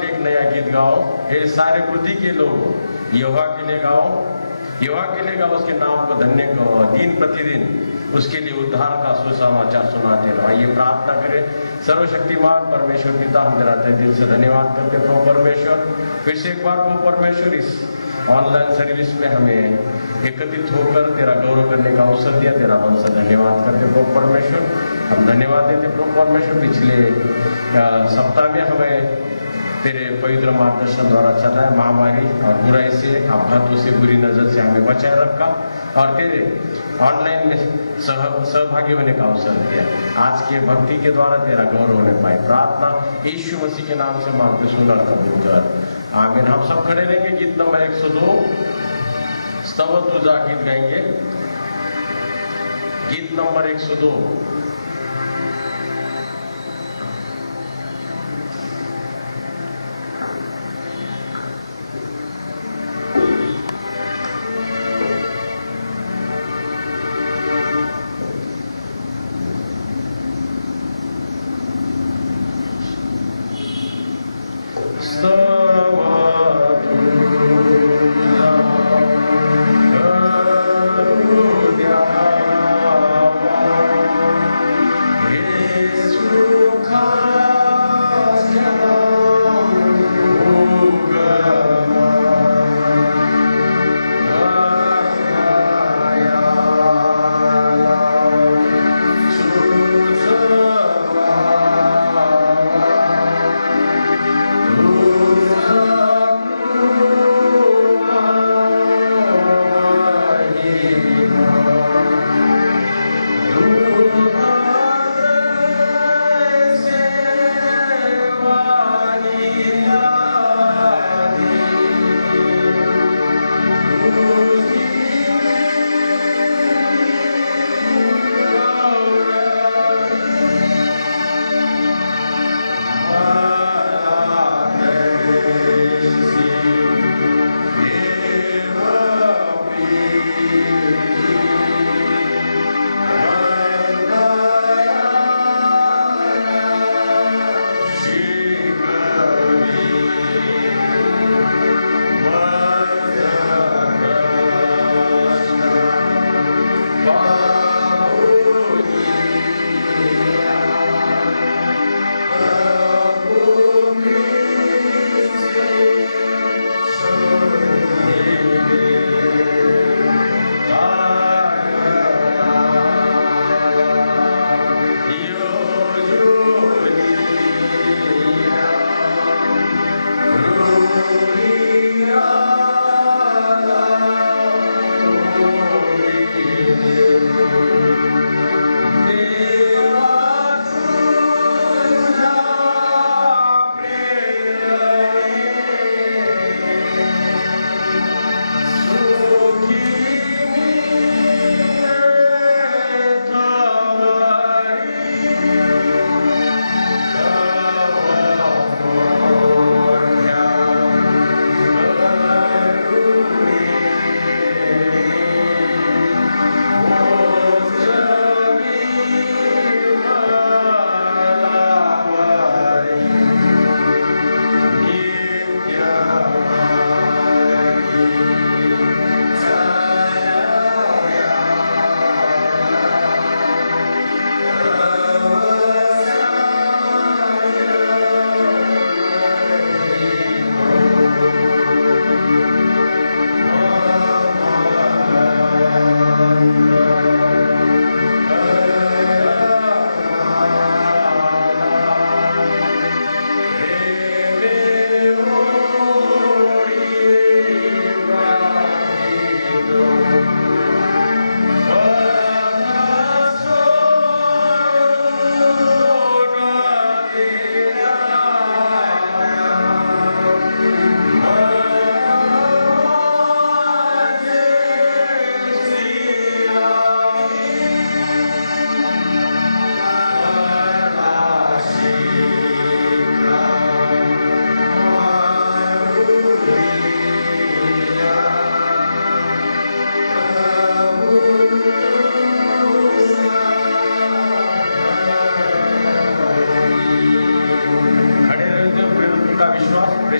के लिए एक नया गीत गाओ। ये सारे बुद्धि के लोग यहोवा के लिए गाओ, यहोवा के लिए गाओ, उसके नाम को धन्य करो, दिन प्रतिदिन उसके लिए उद्धार का सुसमाचार सुनाते रहो। आइए प्रार्थना करें। सर्वशक्तिमान परमेश्वर पिता, हम तेरा तहे दिल से धन्यवाद करते प्रभु परमेश्वर, फिर से एक बार प्रभु परमेश्वर इस ऑनलाइन सर्विस में हमें एकत्रित होकर तेरा गौरव करने का अवसर दिया। तेरा मन से धन्यवाद करते प्रभु परमेश्वर। हम धन्यवाद देते प्रभु परमेश्वर, पिछले सप्ताह में हमें तेरे पवित्र मार्गदर्शन द्वारा चला है, महामारी और बुराई से, आघातों से, बुरी नजर से हमें बचाए रखा और तेरे ऑनलाइन में सहभागी होने का अवसर दिया। आज के भक्ति के द्वारा तेरा गौरव होने पाए, प्रार्थना यीशु मसीह के नाम से मांगते सुनकर कबूल कर, आमीन। हम सब खड़े रहेंगे। गीत नंबर 102 स्तव तुझा गीत गाएंगे। गीत नंबर 102।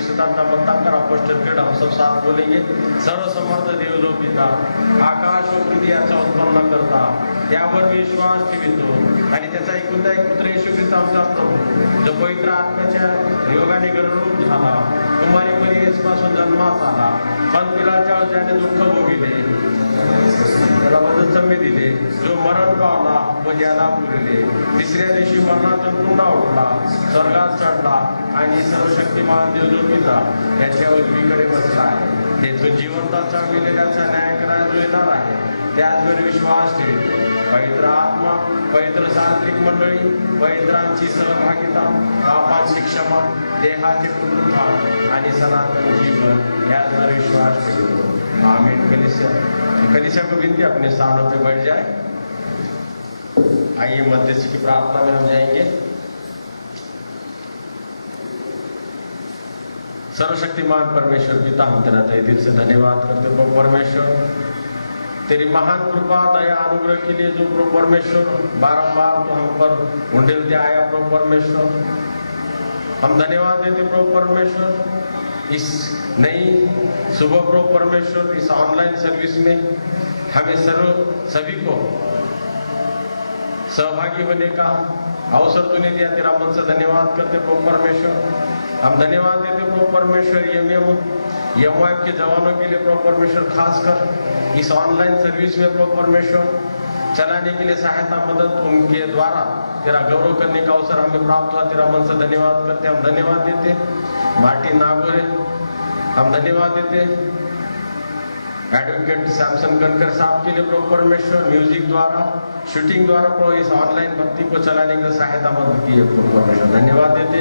परिशुद्धात्मा मत्ता कर अपोस्टल क्रीड हम सब साथ बोलेंगे। सर्वसमर्थ देव जो पिता आकाश व पृथ्वी याचा उत्पन्न करता त्यावर विश्वास ठेवितो आणि त्याचा एकुलता एक पुत्र येशू ख्रिस्त आमचा प्रभू जो पवित्र आत्म्याच्या योगाने गर्भरूप झाला कुमारी मरियेपासून जन्मास आला पण पिलाच्या त्याने दुःख भोगिले त्याला वधस्तंभ दिले जो मरण पावला व ज्याला पुरले तिसऱ्या दिवशी मरणातून पुन्हा उठला स्वर्गात चढला आणि सर्वशक्तिमान देव जो पिता त्याच्या उजवीकडे बसला आहे तेथून जिवंताचा मेलेल्याचा न्याय करायला येणार आहे त्याचवर विश्वास ठेवतो पवित्र आत्मा पवित्र सात्विक मंडळी पवित्रांची सहभागिता पापांची क्षमा देहाचे पुनरुत्थान आणि सनातन जीवन याचवर विश्वास ठेवतो आमीन। कलीसिया को विनती अपने स्थानों पे बैठ जाए। आइए मध्यस्थ की प्रार्थना में हम जाएंगे। सर्वशक्तिमान परमेश्वर पिता हम तेरा तहे दिल से धन्यवाद करते हो परमेश्वर तेरी महान कृपा दया अनुग्रह के लिए जो प्रभु परमेश्वर बारंबार तो हम पर उंडेलते आया प्रभु परमेश्वर हम धन्यवाद देते प्रभु परमेश्वर इस नई सुबह प्रभु परमेश्वर इस ऑनलाइन सर्विस में हमें सभी को सहभागी होने का अवसर तूने दिया तेरा मन से धन्यवाद करते प्रभु परमेश्वर हम धन्यवाद देते प्रभु परमेश्वर एमओएफ के जवानों के लिए प्रभु परमेश्वर खासकर इस ऑनलाइन सर्विस में प्रभु परमेश्वर चलाने के लिए सहायता मदद उनके द्वारा तेरा गौरव करने का अवसर हमें प्राप्त हुआ तेरा मन से धन्यवाद करते हम धन्यवाद देते मार्टिन नागोरे हम धन्यवाद देते एडवोकेट सैमसन गणकर साहब के लिए प्रभु परमेश्वर म्यूजिक द्वारा शूटिंग द्वारा प्रभु इस ऑनलाइन भक्ति को चलाने के लिए सहायता मदद की है प्रभु परमेश्वर धन्यवाद देते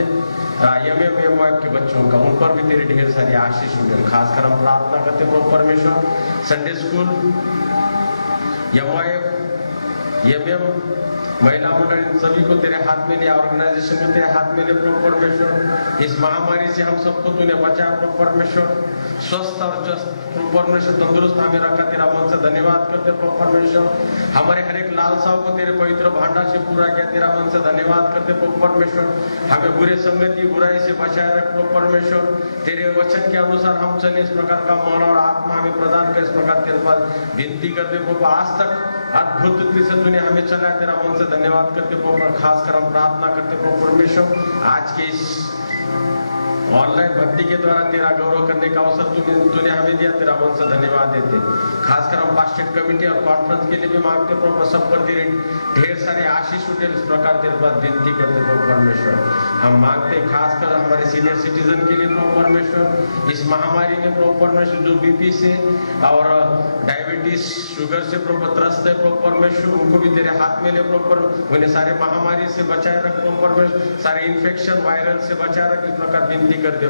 एमओएफ के बच्चों का उन पर भी तेरी ढेर सारी आशीष मिले खासकर हम प्रार्थना करते प्रभु परमेश्वर संडे स्कूल एमओएफ महिला मंडल इन सभी को तेरे हाथ में लिया ऑर्गेनाइजेशन को तेरे हाथ में ले प्रभु परमेश्वर इस महामारी से हम सबको तूने बचाया प्रभु परमेश्वर स्वस्थ और प्रभु परमेश्वर तंदुरुस्त हमें रखा तेरा मन से धन्यवाद करते प्रभु परमेश्वर हमारे हर एक लालसाओं को तेरे पवित्र भांडार से पूरा किया तेरा मन से धन्यवाद करते प्रभु परमेश्वर हमें बुरे संगति बुराई से बचाए रख प्रभु परमेश्वर तेरे वचन के अनुसार हम चले इस प्रकार का मन और आत्मा हमें प्रदान कर इस प्रकार तेरे पास विनती करते प्रभु आज तक अद्भुत रीति से तूने हमें चलाया तेरा मन से धन्यवाद करते प्रभु खासकर हम प्रार्थना करते प्रभु परमेश्वर आज के इस ऑनलाइन भक्ति के द्वारा तेरा गौरव करने का अवसर तूने हमें दिया तेरा मन से धन्यवाद देते खासकर हम पास्टेट कमेटी और कॉन्फ्रेंस के लिए भी मांगते प्रभु सब पर तेरे ढेर सारे आशीष उठे इस प्रकार तेरे पास विनती करते प्रभु परमेश्वर हम मांगते खासकर हमारे सीनियर सिटीजन के लिए प्रभु परमेश्वर इस महामारी में प्रभु परमेश्वर जो बीपी से और डायबिटीज शुगर से प्रभु त्रस्त है प्रभु परमेश्वर उनको भी तेरे हाथ में ले प्रभु उन्हें सारे महामारी से बचाए रख प्रभु परमेश्वर सारे इन्फेक्शन वायरल से बचाए रख इस प्रकार विनती करते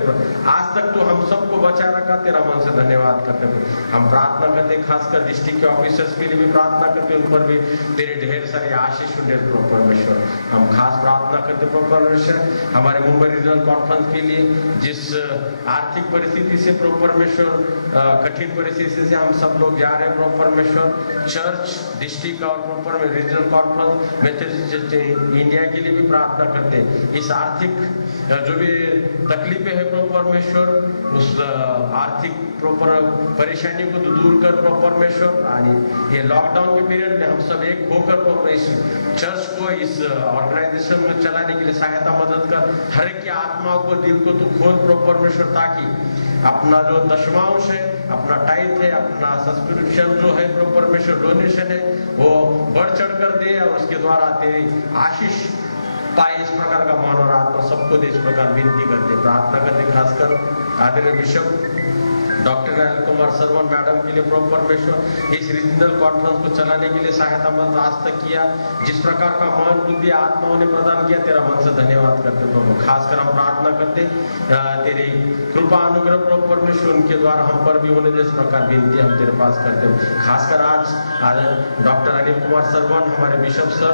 आज तक तो हम सबको बचा रखा तेरा मन से धन्यवाद करते हम प्रार्थना करते खासकर डिस्ट्रिक्ट के ऑफिसर्स के लिए भी प्रार्थना करते उन पर भी तेरे ढेर सारे आशीष उठे प्रभु परमेश्वर हम खास प्रार्थना करते प्रभु परमेश्वर हमारे मुंबई रीजनल कॉन्फ्रेंस के लिए जिस आर्थिक परिस्थिति से प्रभु परमेश्वर कठिन परिस्थिति से हम सब लोग जा रहे हैं प्रभु परमेश्वर चर्च डिस्ट्रिक्ट और proper regional conference Methodist India के लिए भी प्रार्थना करते हैं इस आर्थिक जो भी तकलीफें है प्रभु परमेश्वर उस आर्थिक प्रॉपर परेशानी को तो दूर कर प्रभु परमेश्वर आणि ये लॉकडाउन के पीरियड में हम सब एक होकर इस चर्च को इस ऑर्गेनाइजेशन में चलाने के लिए सहायता मदद कर हर एक की आत्माओं को दिल को तू खोल प्रभु परमेश्वर ताकि अपना जो दशमांश है अपना टाइथ है अपना सब्सक्रिप्शन जो है प्रभु परमेश्वर डोनेशन है वो बढ़ चढ़ कर दे और उसके द्वारा तेरी आशीष पाए इस प्रकार का मन और आत्मा सबको दे इस प्रकार विनती करते प्रार्थना करते खासकर आदरणीय bishop doctor Anil Kumar Sarwan madam के लिए प्रभु परमेश्वर इस रीजनल कॉन्फ्रेंस को चलाने के लिए सहायता मदद आज तक किया जिस प्रकार का मन बुद्धि आत्मा ने प्रदान किया तेरा मन से धन्यवाद करते प्रभु खासकर हम प्रार्थना करते तेरी कृपा अनुग्रह प्रभु परमेश्वर उनके द्वारा हम पर भी होने दे इस प्रकार विनती हम तेरे पास करते हैं खासकर आज डॉक्टर अनिल कुमार सरवन हमारे बिशप सर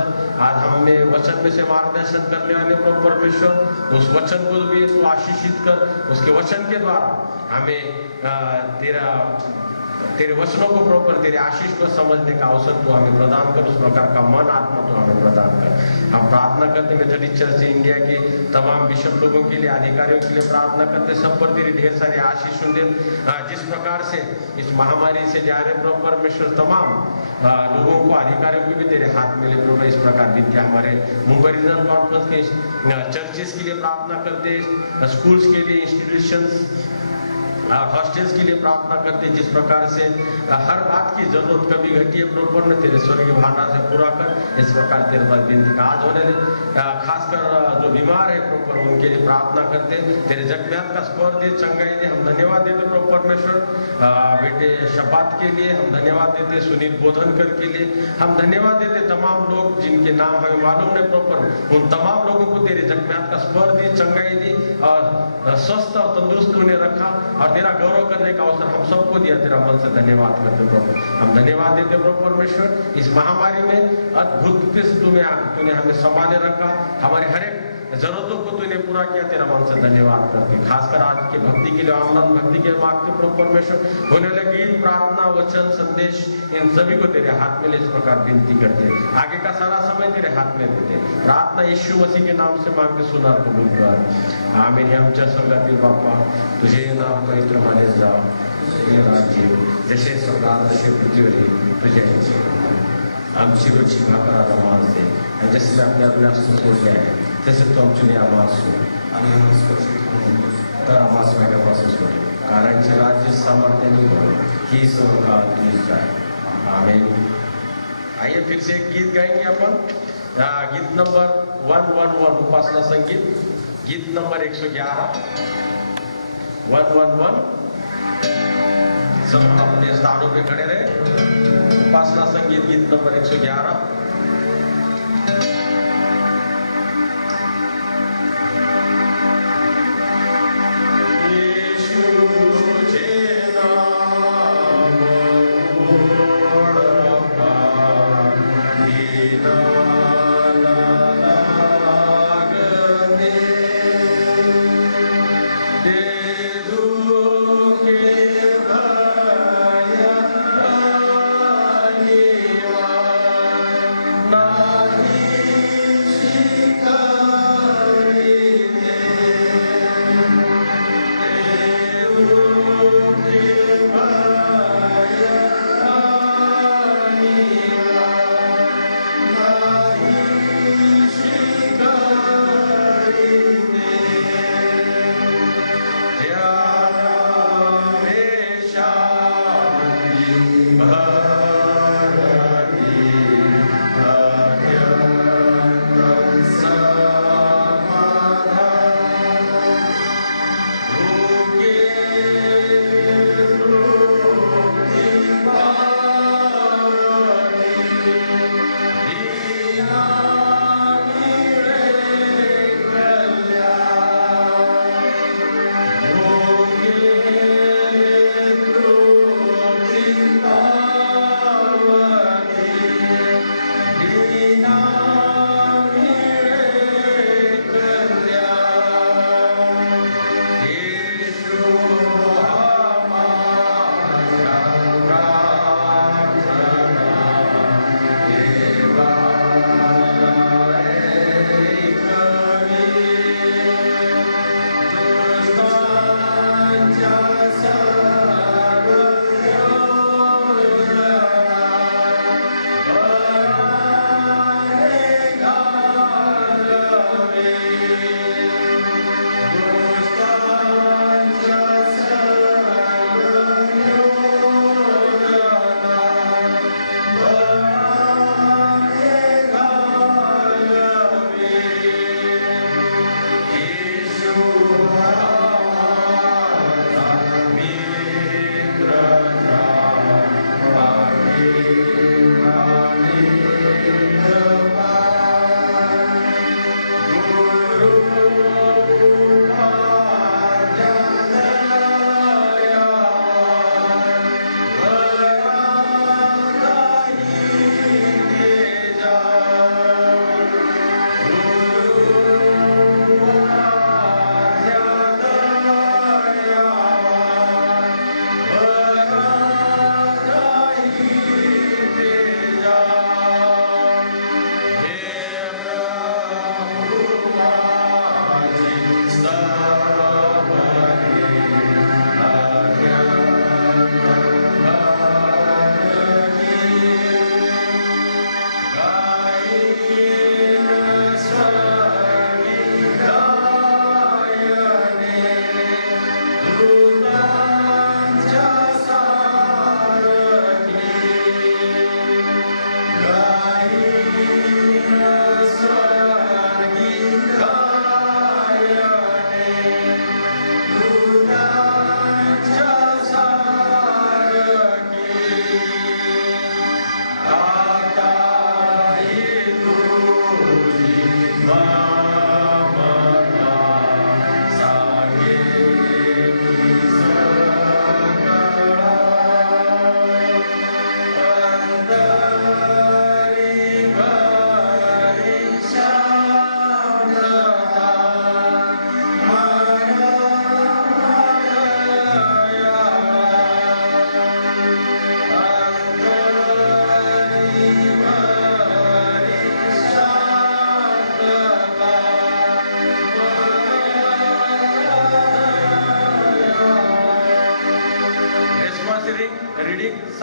आज हमें वचन में से मार्गदर्शन करने वाले प्रभु परमेश्वर उस वचन को भी तू आशीषित कर उसके वचन के द्वारा हमें तेरा तेरे वचनों को प्रॉपर, तेरे आशीष को समझने का अवसर तो हमें प्रदान कर, उस प्रकार का मन आत्मा तो हमें प्रदान कर। हम प्रार्थना करते मेथोडिस्ट चर्च इंडिया के तमाम बिशप लोगों के लिए, अधिकारियों के लिए प्रार्थना करते, सब पर तेरी ढेर सारे आशीष दे। जिस प्रकार से इस महामारी से जा रहे प्रभु परमेश्वर, तमाम लोगों को, अधिकारियों को भी तेरे हाथ में ले प्रभु। इस प्रकार विद्या हमारे मुंबई रीजनल कॉन्फ्रेंस के चर्चेस के लिए प्रार्थना करते, स्कूल्स के लिए, इंस्टीट्यूशंस, हॉस्टल्स के लिए प्रार्थना करते। जिस प्रकार से हर बात की जरूरत कभी घटी है प्रभु ने तेरे स्वर्गीय भावना से पूरा कर। इस प्रकार तेरे पास विनती का आज होने दे। खासकर जो बीमार है प्रभु उनके लिए प्रार्थना करते, तेरे जगन्नाथ का स्वर दे, चंगाई दे। हम धन्यवाद देते प्रभु परमेश्वर बेटे शबात के लिए, हम धन्यवाद देते सुनील बोधनकर के लिए, हम धन्यवाद देते तमाम लोग जिनके नाम हमें मालूम है प्रभु, उन तमाम लोगों को तेरे जगन्नाथ का स्वर दी, चंगाई दी और स्वस्थ और तंदुरुस्त उन्हें रखा और तेरा गौरव करने का अवसर हम सबको दिया। तेरा मन से धन्यवाद करते प्रभु। हम धन्यवाद देते प्रभु परमेश्वर इस महामारी में अद्भुत तूने हमें संभाले रखा, हमारे हर एक जरूरतों को तूने पूरा किया। तेरा मन से धन्यवाद करते, खासकर आज की भक्ति के लिए, आनंद भक्ति के मांगते प्रभु परमेश्वर, होने लगी प्रार्थना, वचन, संदेश, इन सभी को तेरे हाथ में ले। इस प्रकार विनती करते, आगे का सारा समय तेरे हाथ में देते। प्रार्थना यीशु मसीह के नाम से मांगते, सुना कबूल कर। आमीन। आमच्या संघातील बाप्पा, तुझे नाम पवित्र मानले जाव, तुझे राज्य जसे स्वर्गात तसे पृथ्वीवरही तुझे आमची रोजची भाकर आज आम्हाला दे, आणि जसे आपल्या सोडले आहे तसे तो आमची आम्हाला सोड आणि तर आम्हाला मागापासून सोड, कारण जे राज्य सामर्थ्याने ही स्वर्गात तुझीच आहे। आमीन। आइए फिर से एक गीत गाएंगे अपन, गीत नंबर 111 उपासना संगीत, गीत नंबर 111 111। सब अपने स्थानों पे खड़े रहे। उपासना संगीत गीत नंबर 111।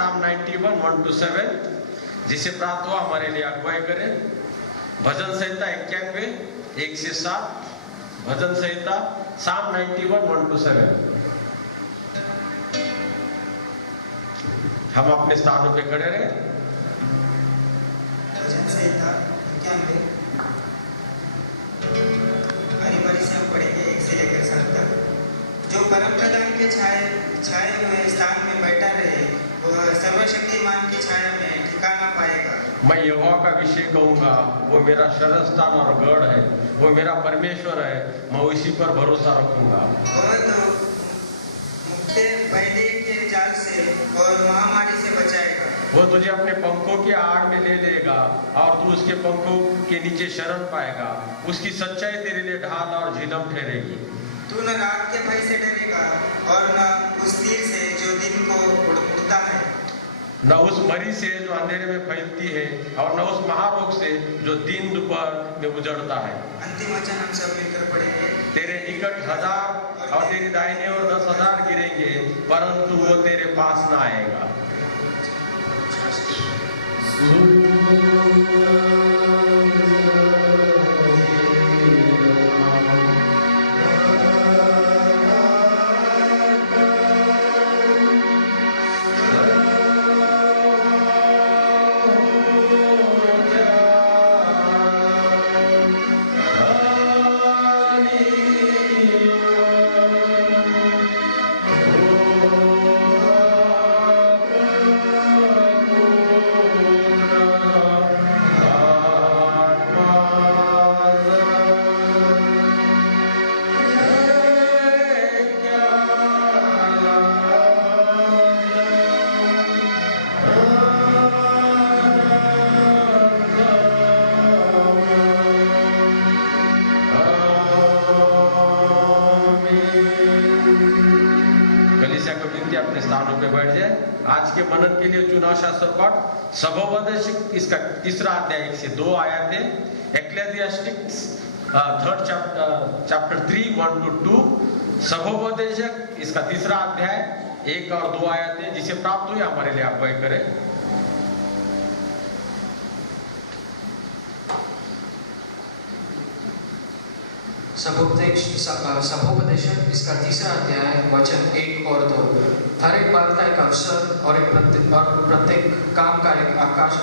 साम 91 1 to 7 जिसे प्राप्त हुआ हमारे लिए अगुवाई करें। भजन संहिता 91 1 से 7, भजन संहिता साम 91 1 to 7। हम अपने स्थानों पे खड़े रहे। भजन संहिता 91 बारी से हम पढ़ेंगे 1 से लेकर 7 तक। जो परम प्रधान के छाए हुए स्थान में बैठा रहे वह सर्वशक्तिमान की छाया में ठिकाना पाएगा। मैं यहोवा का विषय कहूंगा, वो मेरा शरण स्थान और गढ़ है, वो मेरा परमेश्वर है, मैं उसी पर भरोसा रखूंगा। वह तो मुक्ते पैदे के जाल से और महामारी से बचाएगा। वो तुझे अपने पंखों की आड़ में ले लेगा और तू उसके पंखों के नीचे शरण पाएगा। उसकी सच्चाई तेरे लिए ढाल और झिलम ठहरेगी। तू न रात के भय से डरेगा और न उस तीर से जो दिन को उड़ता है, न उस मरी से जो अंधेरे में फैलती है और न उस महारोग से जो दिन दोपहर में उजड़ता है। अंतिम वचन हम सब मिलकर पढ़ेंगे। तेरे निकट 1000 और तेरी दाहिने ओर 10,000 गिरेंगे, परंतु वो तेरे पास ना आएगा। अपने स्थानों पे बैठ जाए। आज के मनन के लिए चुनाव शास्त्र पाठ सभोपदेशक इसका 3रा अध्याय 1 से 2 आयतें, एक्लेसियास्टिक्स 3rd chapter 3 1 to 2, सभोपदेशक इसका 3रा अध्याय 1 और 2 आयतें जिसे प्राप्त हुई हमारे लिए अगुवाई करें। सभोपदेशक इसका 3रा अध्याय वचन 1 और 2। हर एक बात का एक अवसर और प्रत्येक काम का एक आकाश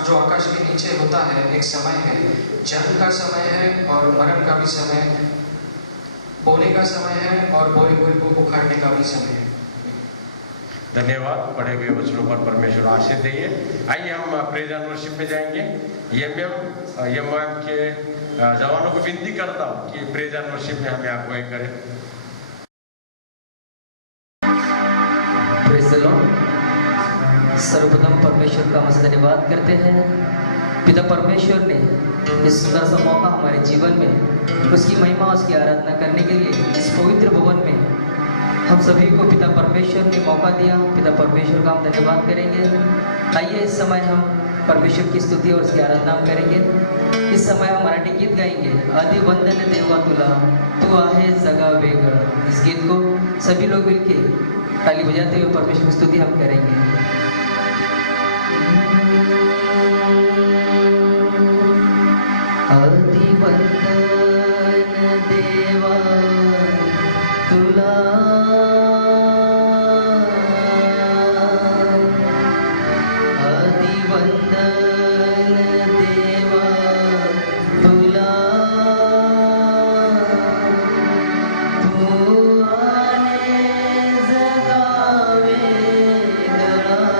के नीचे होता है एक समय है। जन्म का समय है और मरण का भी समय, बोने का समय है और बोए हुए को उखाड़ने का भी समय है। धन्यवाद। पढ़े हुए वचनों पर परमेश्वर आशीष देंगे। आइए हम प्रेज एंड वर्शिप में जाएंगे। एमएम के जवानों को विनती करता हूँ कि प्रेज एंड वर्शिप में हमें अगुवाई करें। Praise the Lord. सर्वप्रथम परमेश्वर का हम धन्यवाद करते हैं। पिता परमेश्वर ने इस सुंदर सा मौका हमारे जीवन में उसकी महिमा, उसकी आराधना करने के लिए इस पवित्र भवन में हम सभी को पिता परमेश्वर ने मौका दिया। पिता परमेश्वर का हम धन्यवाद करेंगे। आइए इस समय हम परमेश्वर की स्तुति और उसकी आराधना करेंगे। इस समय हम मराठी गीत गाएंगे, आदि वंदन देवा तुला तू आहे जगा वेगळ। इस गीत को सभी लोग मिलके ताली बजाते हुए परमेश्वर की स्तुति हम करेंगे। आदि वंदन देवा तुला, आदि वंदन जगा वेगळा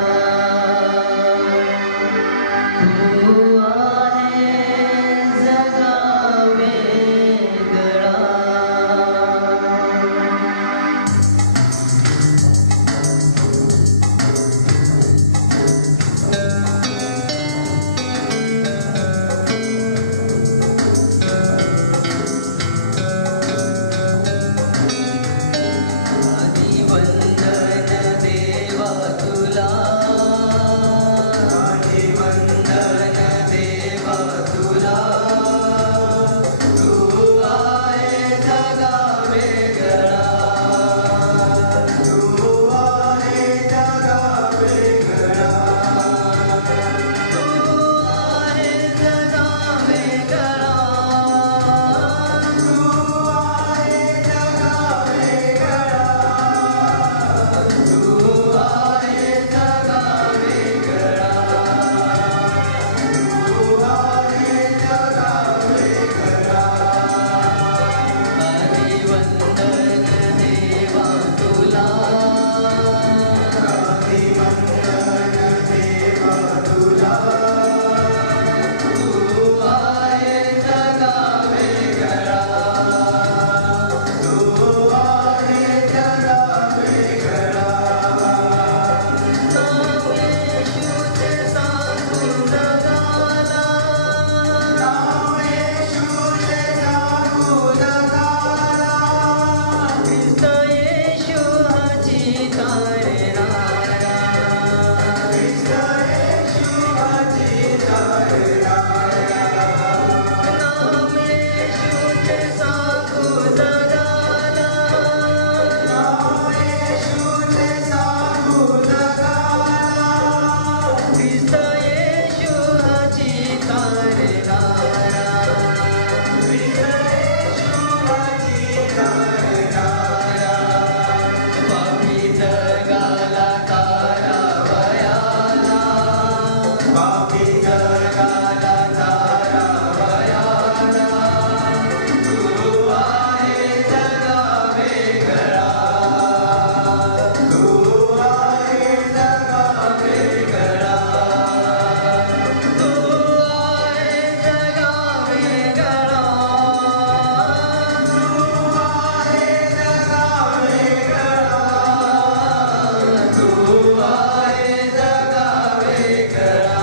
तू आहे जगा वेगळा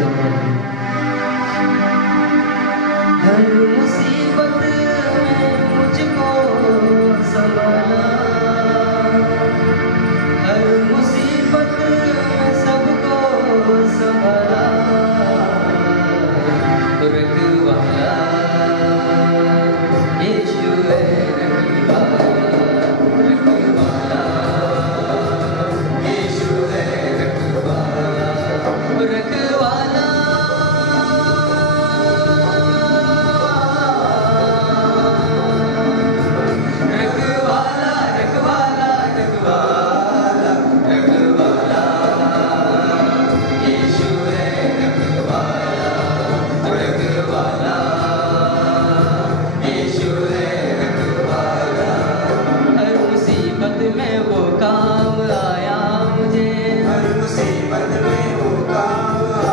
स्तुति है। हर मुसीबत में मुझको संभाला, हर मुसीबत में सबको संभाला, रखवाला यीशु है, रखवाला यीशु है, रखवाला हर मुसीबत में वो काम आया मुझे, हर मुसीबत में वो काम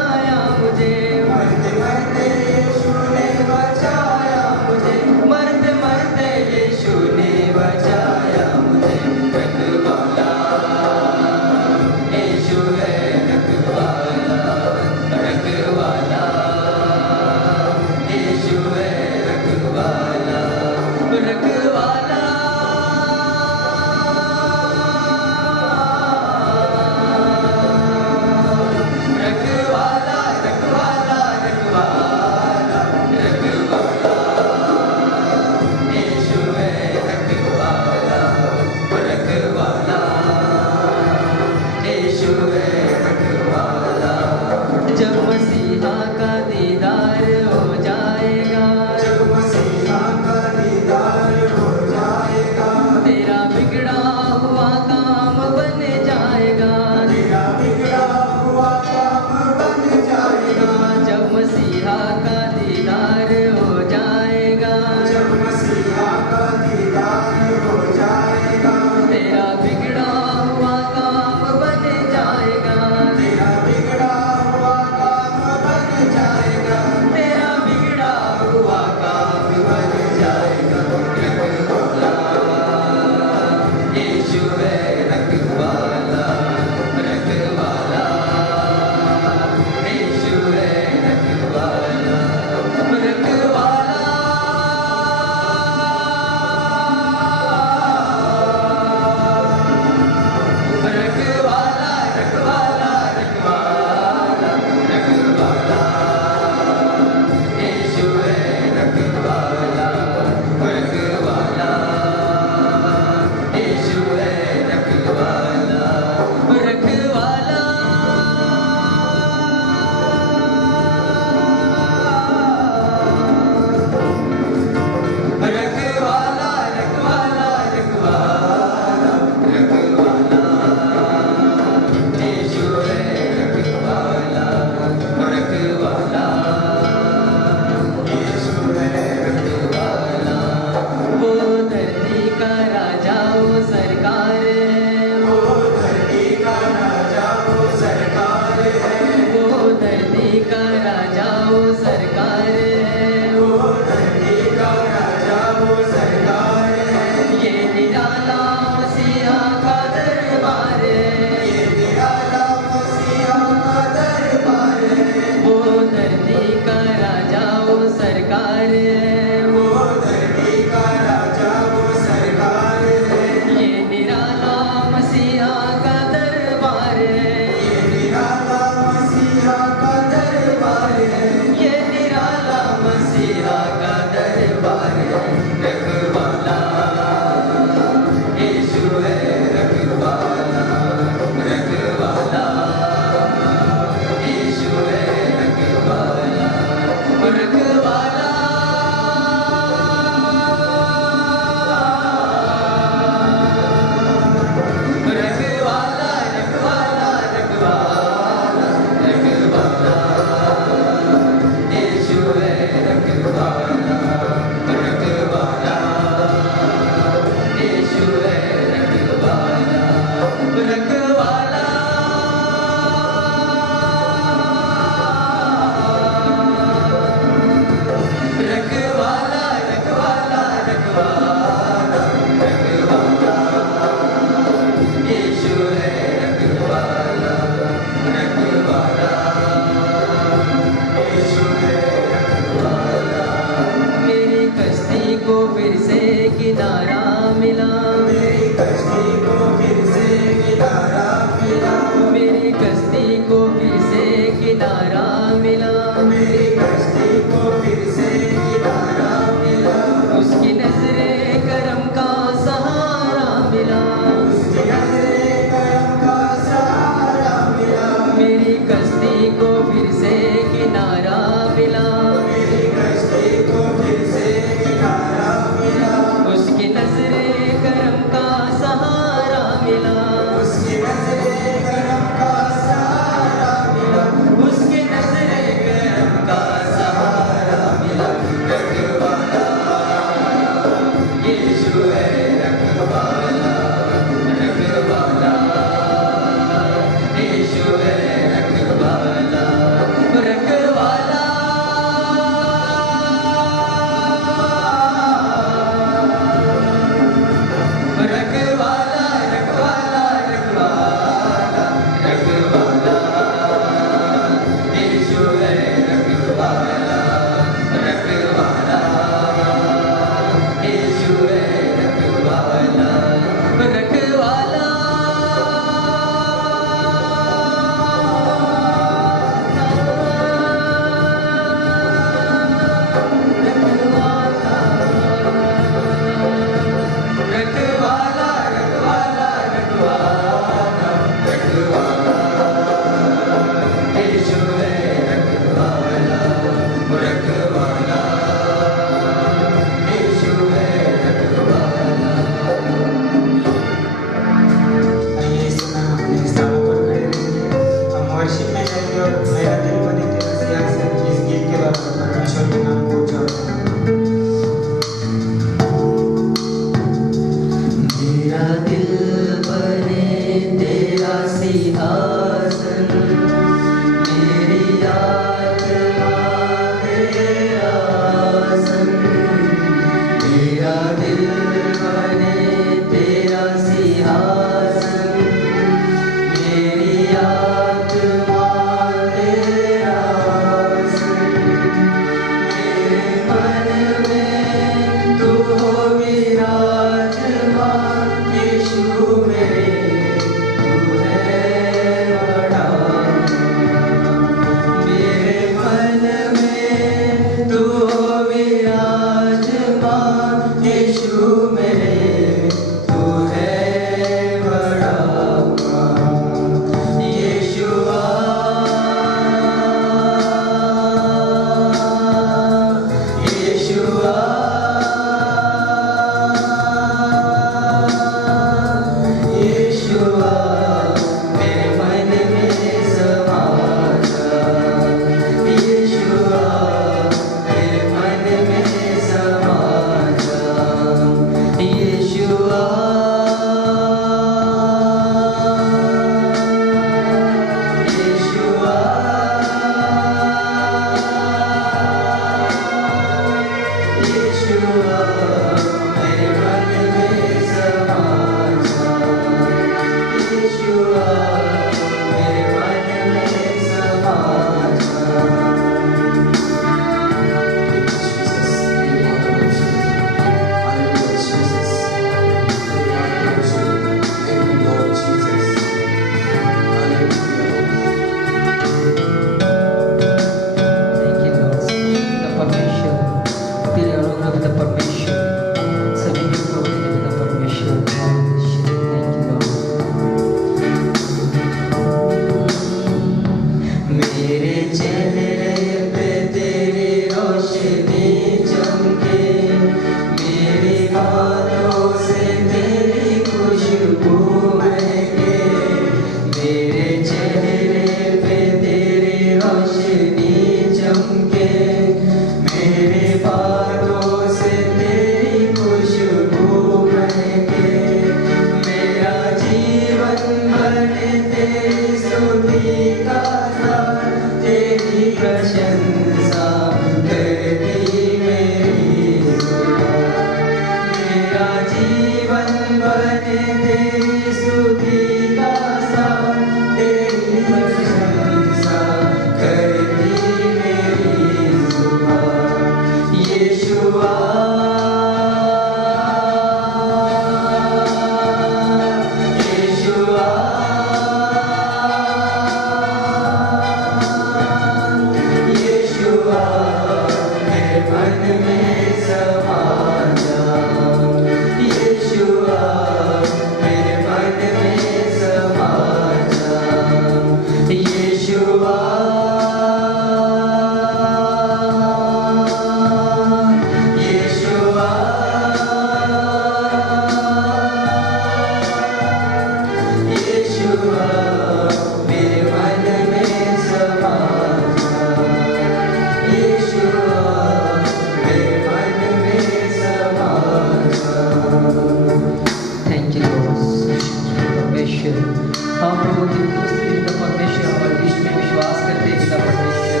परमेश्वर। हाँ प्रभु तेरी उपस्थिति पिता परमेश्वर हमारे बीच में विश्वास करते हैं पिता परमेश्वर।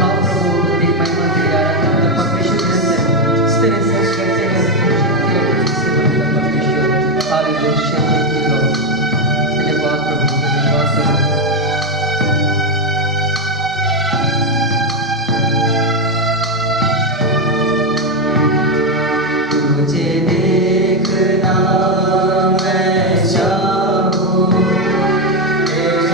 हाँ प्रभु तेरी महिमा तेरी आराधना पिता परमेश्वर निरंतर इस तरह से हम करते हैं पिता परमेश्वर। Hallelujah, thank you Lord. धन्यवाद प्रभु, धन्यवाद प्रभु। तुझे देखना मैं चाहूँ, तेरे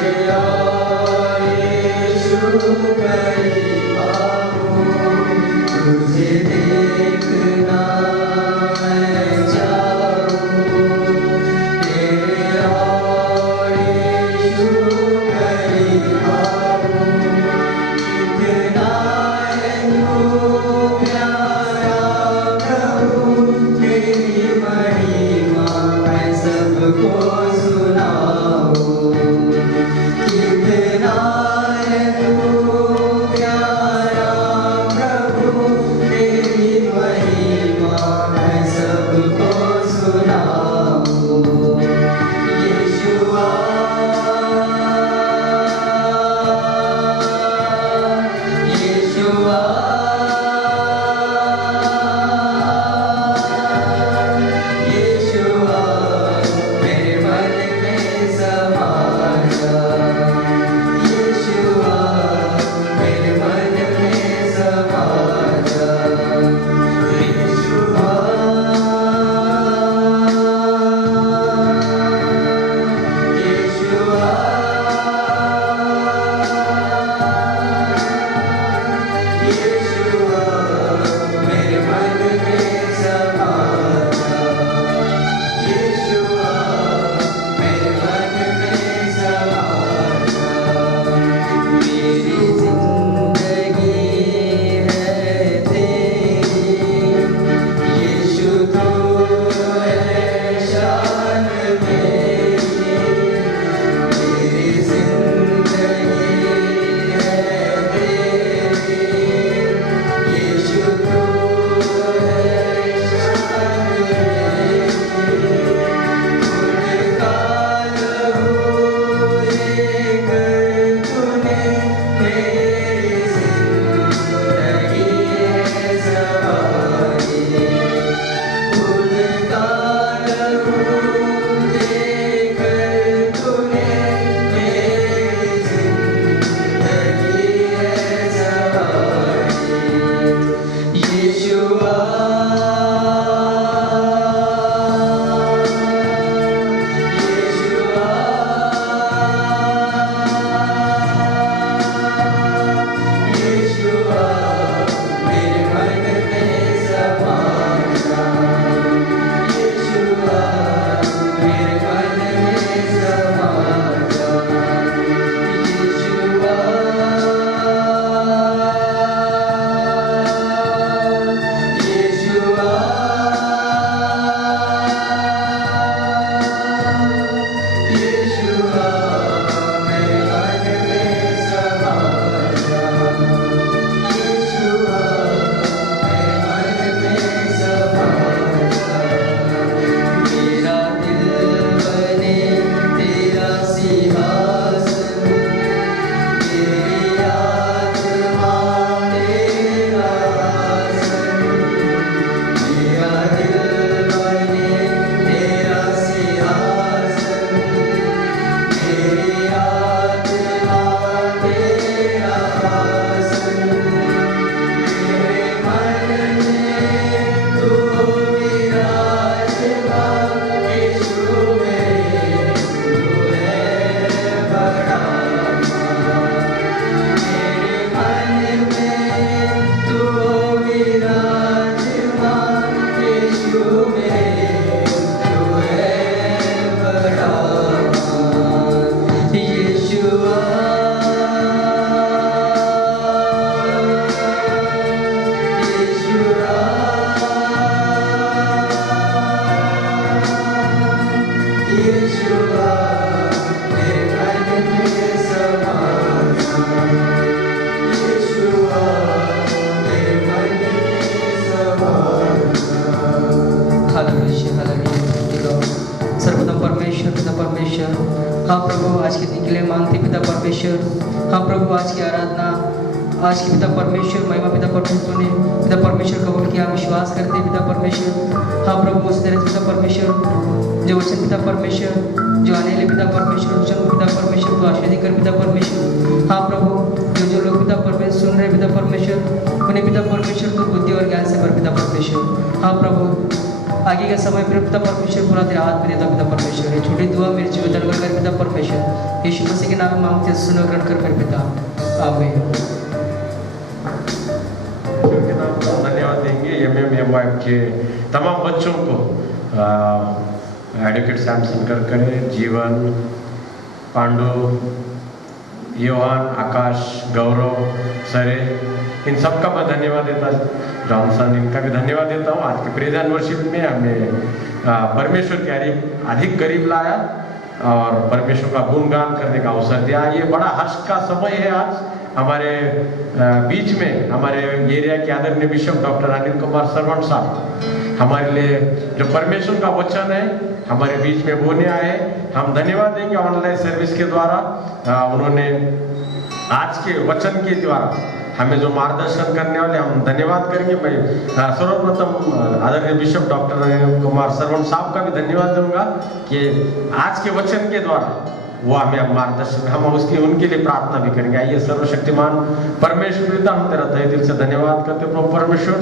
हाँ प्रभु, आज के दिन के लिए मांगते पिता परमेश्वर। हाँ प्रभु, आज की आराधना आज की पिता परमेश्वर महिमा पिता परमेश्वर ने पिता परमेश्वर कबूल किया, विश्वास करते हैं पिता परमेश्वर। हाँ प्रभु, उस तरह पिता परमेश्वर जो वचन पिता परमेश्वर जो आने वाले पिता परमेश्वर वचन पिता परमेश्वर को आशीर्वाद कर पिता परमेश्वर। हाँ प्रभु, जो लोग पिता परमेश्वर सुन रहे पिता परमेश्वर उन्हें पिता परमेश्वर को बुद्धि और ज्ञान से भर पिता परमेश्वर। हाँ प्रभु, आगे का समय फिर पिता परमेश्वर पूरा तेरे हाथ में देता पिता परमेश्वर। ये छोटी दुआ मेरे जीवन में कर पिता परमेश्वर, यीशु मसीह के नाम में मांगते हैं, सुनो ग्रहण कर मेरे पिता, आमीन। के नाम पर धन्यवाद देंगे एमएमएमवाई के तमाम बच्चों को। एडवोकेट सैमसन करकरे, जीवन, पांडु, योहान, आकाश, गौरव, सरे, इन सबका मैं धन्यवाद देता, जॉनसन इनका भी धन्यवाद देता हूँ। आज के प्रेजेंट वर्शिप में हमें परमेश्वर के अधिक करीब लाया और परमेश्वर का गुणगान करने का अवसर दिया। ये बड़ा हर्ष का समय है। आज हमारे बीच में हमारे एरिया के आदरणीय बिशप डॉक्टर अनिल कुमार सरवण साहब हमारे लिए जो परमेश्वर का वचन है हमारे बीच में बोलने आए। हम धन्यवाद देंगे ऑनलाइन सर्विस के द्वारा। उन्होंने आज के वचन के द्वारा हमें जो मार्गदर्शन करने वाले, हम धन्यवाद करेंगे। मैं सर्वप्रथम आदरणीय बिशप डॉक्टर अनिल कुमार सरवण साहब का भी धन्यवाद दूंगा कि आज के वचन के द्वारा वो हमें मार्गदर्शन, हम उसकी उनके लिए प्रार्थना भी करेंगे। आइए सर्वशक्तिमान परमेश्वर पिता, हम तेरा तहे दिल से धन्यवाद करते प्रभु परमेश्वर,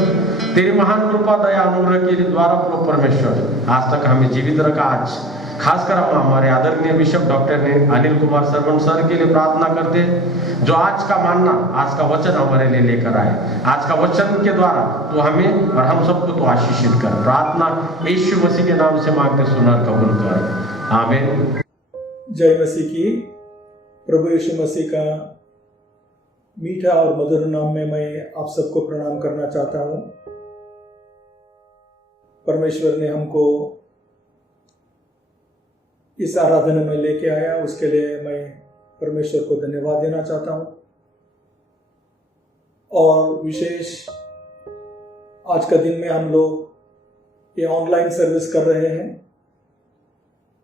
तेरी महान कृपा दया अनुग्रह के द्वारा प्रभु परमेश्वर आज तक हमें जीवित रखा। आज खासकर हम हमारे आदरणीय bishop doctor Anil Kumar Sarvan sir के लिए प्रार्थना करते हैं, जो आज का मानना, आज का वचन हमारे लिए लेकर आए। आज का वचन के द्वारा तो हमें और हम सबको तो आशीषित कर। प्रार्थना यीशु मसीह के नाम से मांगते, सुनर कबूल कर, आमीन। जय मसीह की। प्रभु यीशु मसीह का मीठा और मधुर नाम में मैं आप सबको प्रणाम करना चाहता हूँ। परमेश्वर ने हमको इस आराधना में लेके आया, उसके लिए मैं परमेश्वर को धन्यवाद देना चाहता हूँ। और विशेष आज का दिन में हम लोग ये ऑनलाइन सर्विस कर रहे हैं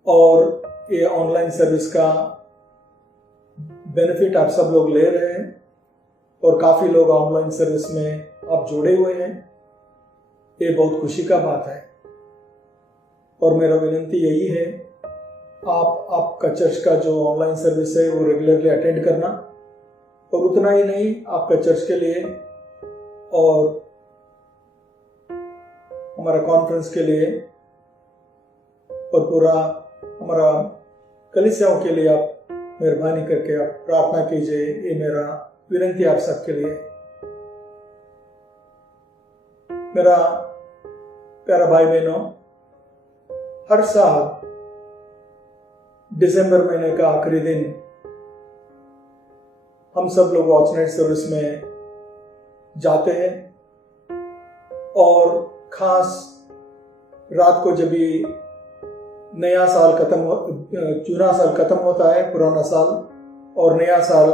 और ये ऑनलाइन सर्विस का बेनिफिट आप सब लोग ले रहे हैं और काफ़ी लोग ऑनलाइन सर्विस में आप जुड़े हुए हैं। ये बहुत खुशी का बात है और मेरा विनती यही है, आपका चर्च का जो ऑनलाइन सर्विस है वो रेगुलरली अटेंड करना, और उतना ही नहीं, आपका चर्च के लिए और हमारा कॉन्फ्रेंस के लिए और पूरा हमारा कलीसियाओं के लिए आप मेहरबानी करके आप प्रार्थना कीजिए। ये मेरा विनती आप सबके लिए। मेरा प्यारा भाई बहनों, हर साल दिसंबर महीने का आखिरी दिन हम सब लोग वॉच नाइट सर्विस में जाते हैं और खास रात को जब भी नया साल चुना साल खत्म होता है, पुराना साल और नया साल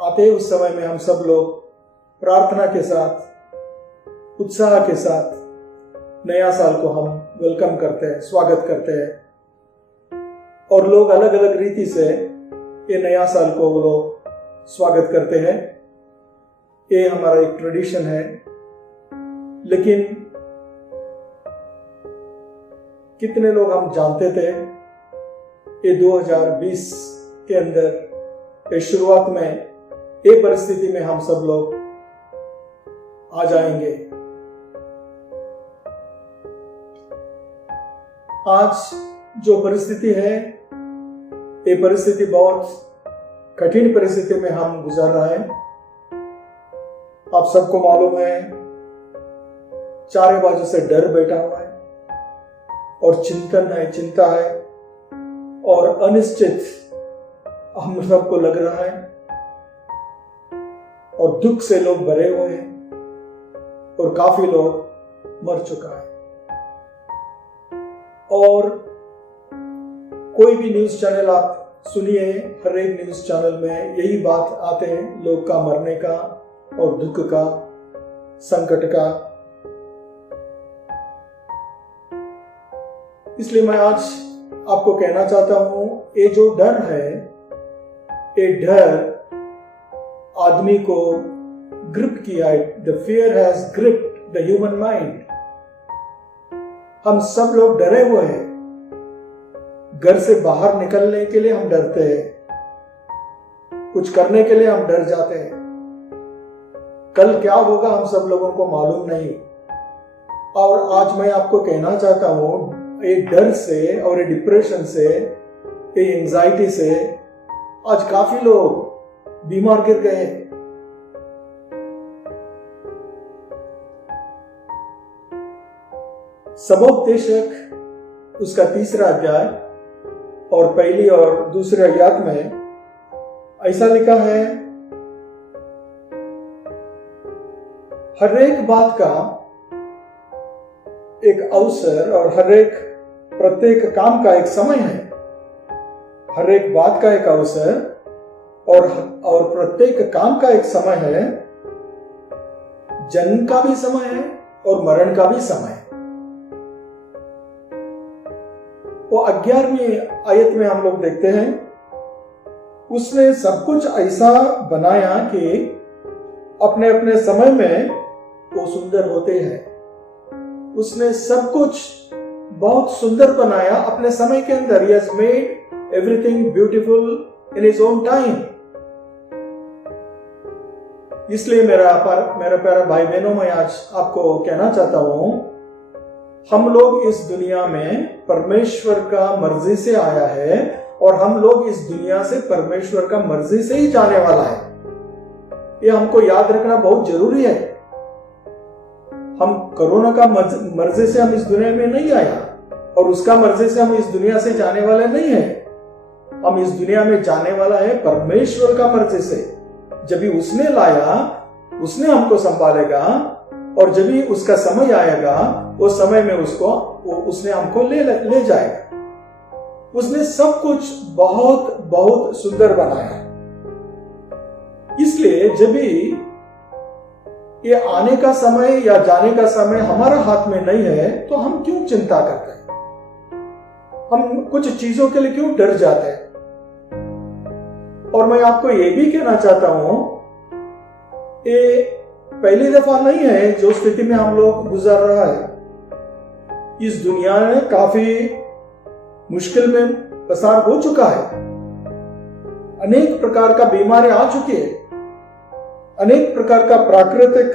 आते हैं, उस समय में हम सब लोग प्रार्थना के साथ, उत्साह के साथ नया साल को हम वेलकम करते हैं, स्वागत करते हैं। और लोग अलग अलग रीति से ये नया साल को वो लोग स्वागत करते हैं। ये हमारा एक ट्रेडिशन है। लेकिन कितने लोग हम जानते थे ये 2020 के अंदर ये शुरुआत में ये परिस्थिति में हम सब लोग आ जाएंगे। आज जो परिस्थिति है, ये परिस्थिति बहुत कठिन परिस्थिति में हम गुजर रहे हैं। आप सबको मालूम है, चारों बाजू से डर बैठा हुआ है और चिंता है और अनिश्चित हम सबको लग रहा है और दुख से लोग भरे हुए हैं और काफी लोग मर चुका है। और कोई भी न्यूज चैनल आप सुनिए, हर एक न्यूज चैनल में यही बात आते हैं, लोग का मरने का और दुख का, संकट का। इसलिए मैं आज आपको कहना चाहता हूं, ये जो डर है, ये डर आदमी को ग्रिप किया है। The fear has gripped the human mind. हम सब लोग डरे हुए हैं। घर से बाहर निकलने के लिए हम डरते हैं, कुछ करने के लिए हम डर जाते हैं। कल क्या होगा हम सब लोगों को मालूम नहीं। और आज मैं आपको कहना चाहता हूं, ये डर से और ये डिप्रेशन से, ये एंजाइटी से आज काफी लोग बीमार गिर गए। सबोपदेशक उसका 3 अध्याय और पहली और दूसरे आयत में ऐसा लिखा है, हर एक बात का एक अवसर और हर एक प्रत्येक काम का एक समय है। हर एक बात का एक अवसर और प्रत्येक काम का एक समय है। जन्म का भी समय है और मरण का भी समय है। वो 11वीं आयत में हम लोग देखते हैं, उसने सब कुछ ऐसा बनाया कि अपने अपने समय में वो सुंदर होते हैं। उसने सब कुछ बहुत सुंदर बनाया अपने समय के अंदर। He has made everything beautiful in his own time। इसलिए मेरा प्यारा भाई बहनों, मैं आज आपको कहना चाहता हूं, हम लोग इस दुनिया में परमेश्वर का मर्जी से आया है और हम लोग इस दुनिया से परमेश्वर का मर्जी से ही जाने वाला है। ये हमको याद रखना बहुत जरूरी है। हम कोरोना का मर्जी से हम इस दुनिया में नहीं आया और उसका मर्जी से हम इस दुनिया से जाने वाले नहीं है। हम इस दुनिया में जाने वाला है परमेश्वर का मर्जी से। जब भी उसने लाया, उसने हमको संभालेगा और जब भी उसका समय आएगा, वो समय में उसने हमको ले जाएगा। उसने सब कुछ बहुत बहुत सुंदर बनाया। इसलिए जब भी ये आने का समय या जाने का समय हमारा हाथ में नहीं है, तो हम क्यों चिंता करते हैं? हम कुछ चीजों के लिए क्यों डर जाते हैं? और मैं आपको ये भी कहना चाहता हूं, ये पहली दफा नहीं है जो स्थिति में हम लोग गुजर रहा है। इस दुनिया में काफी मुश्किल में पसार हो चुका है। अनेक प्रकार का बीमारी आ चुकी है। अनेक प्रकार का प्राकृतिक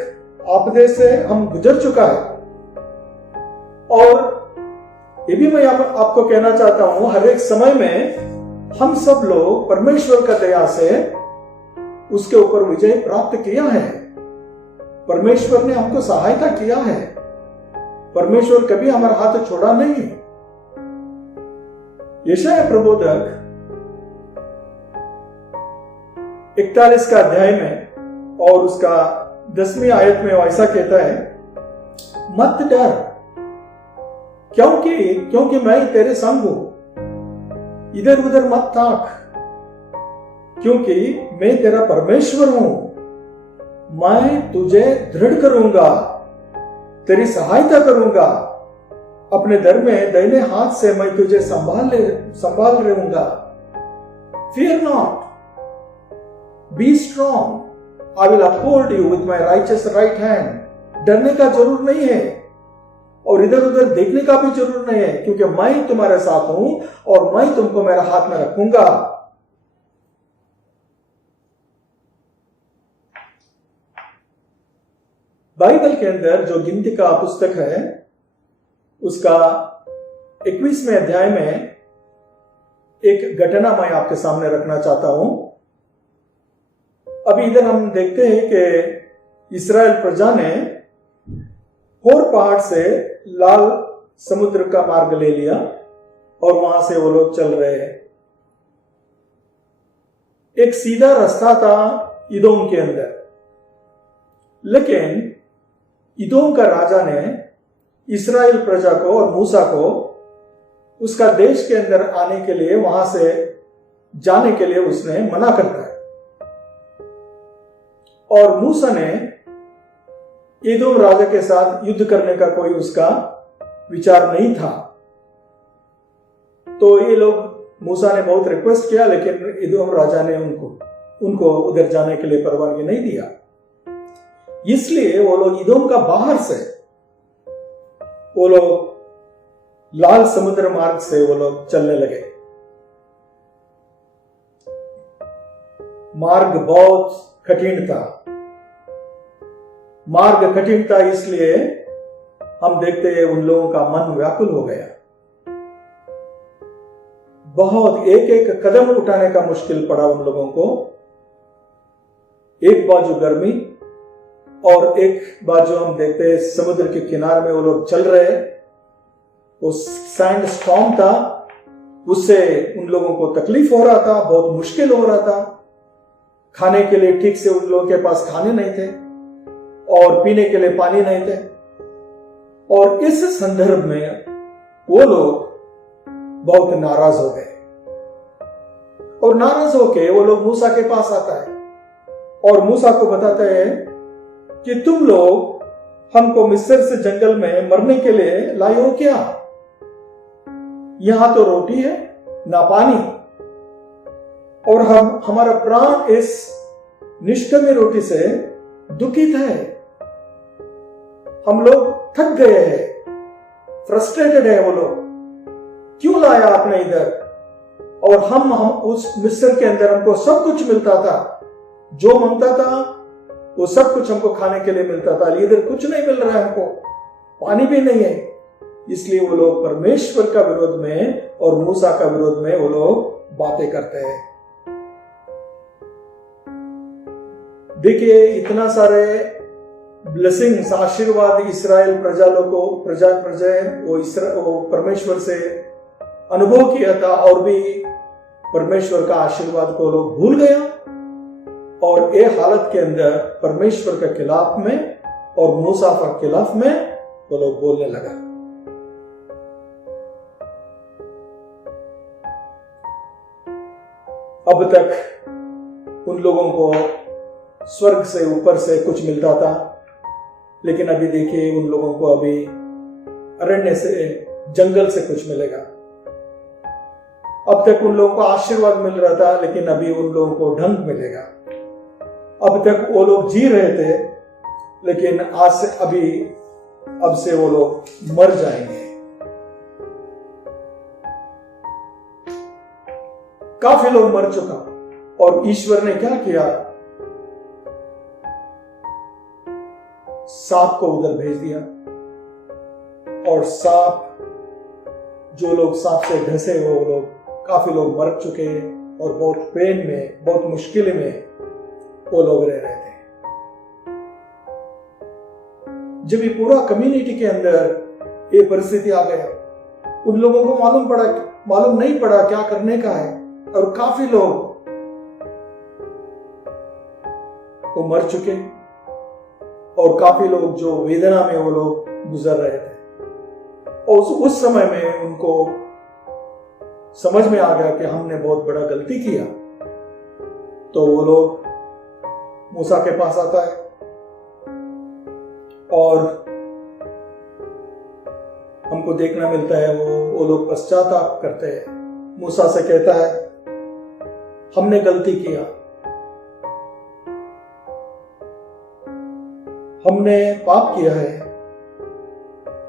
आपदे से हम गुजर चुका है। और ये भी मैं आपको कहना चाहता हूं, हर एक समय में हम सब लोग परमेश्वर का दया से उसके ऊपर विजय प्राप्त किया है। परमेश्वर ने हमको सहायता किया है। परमेश्वर कभी हमारा हाथ छोड़ा नहीं। यशायाह प्रबोधक 41 का अध्याय में और उसका 10वीं आयत में ऐसा कहता है, मत डर, क्योंकि मैं तेरे संग हूं। इधर उधर मत ताक, क्योंकि मैं तेरा परमेश्वर हूं। मैं तुझे दृढ़ करूंगा, तेरी सहायता करूंगा। अपने दर में दाहिने हाथ से मैं तुझे संभाल रहूंगा। Fear not, be strong, I will uphold you with my righteous right hand। डरने का जरूर नहीं है और इधर उधर देखने का भी जरूर नहीं है, क्योंकि मैं तुम्हारे साथ हूं और मैं तुमको मेरा हाथ में रखूंगा। बाइबल के अंदर जो गिनती का पुस्तक है, उसका 21वें अध्याय में एक घटना मैं आपके सामने रखना चाहता हूं। अभी इधर हम देखते हैं कि इस्राएल प्रजा ने होर पहाड़ से लाल समुद्र का मार्ग ले लिया और वहां से वो लोग चल रहे हैं। एक सीधा रास्ता था इदोम के अंदर, लेकिन इदोम का राजा ने इस्राएल प्रजा को और मूसा को उसका देश के अंदर आने के लिए, वहां से जाने के लिए उसने मना कर दिया। और मूसा ने इदोम राजा के साथ युद्ध करने का कोई उसका विचार नहीं था। तो ये लोग, मूसा ने बहुत रिक्वेस्ट किया, लेकिन इदोम राजा ने उनको उधर जाने के लिए परवानगी नहीं दिया। इसलिए वो लोग इदोम का बाहर से वो लोग लाल समुद्र मार्ग से वो लोग चलने लगे। मार्ग बहुत कठिन था। मार्ग कठिन था, इसलिए हम देखते हैं उन लोगों का मन व्याकुल हो गया। बहुत एक एक कदम उठाने का मुश्किल पड़ा उन लोगों को। एक बाजू गर्मी और एक बाजू हम देखते हैं समुद्र के किनारे में वो लोग चल रहे। वो सैंड स्टॉर्म था, उससे उन लोगों को तकलीफ हो रहा था, बहुत मुश्किल हो रहा था। खाने के लिए ठीक से उन लोगों के पास खाने नहीं थे और पीने के लिए पानी नहीं थे। और इस संदर्भ में वो लोग बहुत नाराज हो गए और नाराज होके वो लोग मूसा के पास आता है और मूसा को बताते हैं कि तुम लोग हमको मिस्र से जंगल में मरने के लिए लाए हो क्या? यहां तो रोटी है ना पानी, और हमारा प्राण इस निष्ठमी रोटी से दुखित है। हम लोग थक गए हैं, फ्रस्ट्रेटेड है। वो लोग क्यों लाया आपने इधर? और हम उस मिस्र के अंदर हमको सब कुछ मिलता था, जो मांगता था वो सब कुछ हमको खाने के लिए मिलता था। इधर कुछ नहीं मिल रहा है, हमको पानी भी नहीं है। इसलिए वो लोग परमेश्वर का विरोध में और मूसा का विरोध में वो लोग बातें करते हैं। देखिए, इतना सारे ब्लेसिंग्स, आशीर्वाद इस्राएल प्रजा वो परमेश्वर से अनुभव किया था, और भी परमेश्वर का आशीर्वाद को लोग भूल गया और ये हालत के अंदर परमेश्वर के खिलाफ में और मूसा के खिलाफ में वो लोग बोलने लगा। अब तक उन लोगों को स्वर्ग से ऊपर से कुछ मिलता था, लेकिन अभी देखिए उन लोगों को अभी अरण्य से, जंगल से कुछ मिलेगा। अब तक उन लोगों को आशीर्वाद मिल रहा था, लेकिन अभी उन लोगों को दंड मिलेगा। अब तक वो लोग जी रहे थे, लेकिन आज से अब से वो लोग मर जाएंगे। काफी लोग मर चुका, और ईश्वर ने क्या किया? सांप को उधर भेज दिया, और सांप, जो लोग सांप से डसे वो लोग, काफी लोग मर चुके और बहुत पेन में, बहुत मुश्किल में वो लोग रह रहे थे। जब ये पूरा कम्युनिटी के अंदर ये परिस्थिति आ गया, उन लोगों को मालूम नहीं पड़ा क्या करने का है, और काफी लोग वो मर चुके, और काफी लोग जो वेदना में वो लोग गुजर रहे थे। और उस समय में उनको समझ में आ गया कि हमने बहुत बड़ा गलती किया। तो वो लोग मूसा के पास आता है और हमको देखना मिलता है वो लोग पश्चाताप करते हैं। मूसा से कहता है, हमने गलती किया, हमने पाप किया है,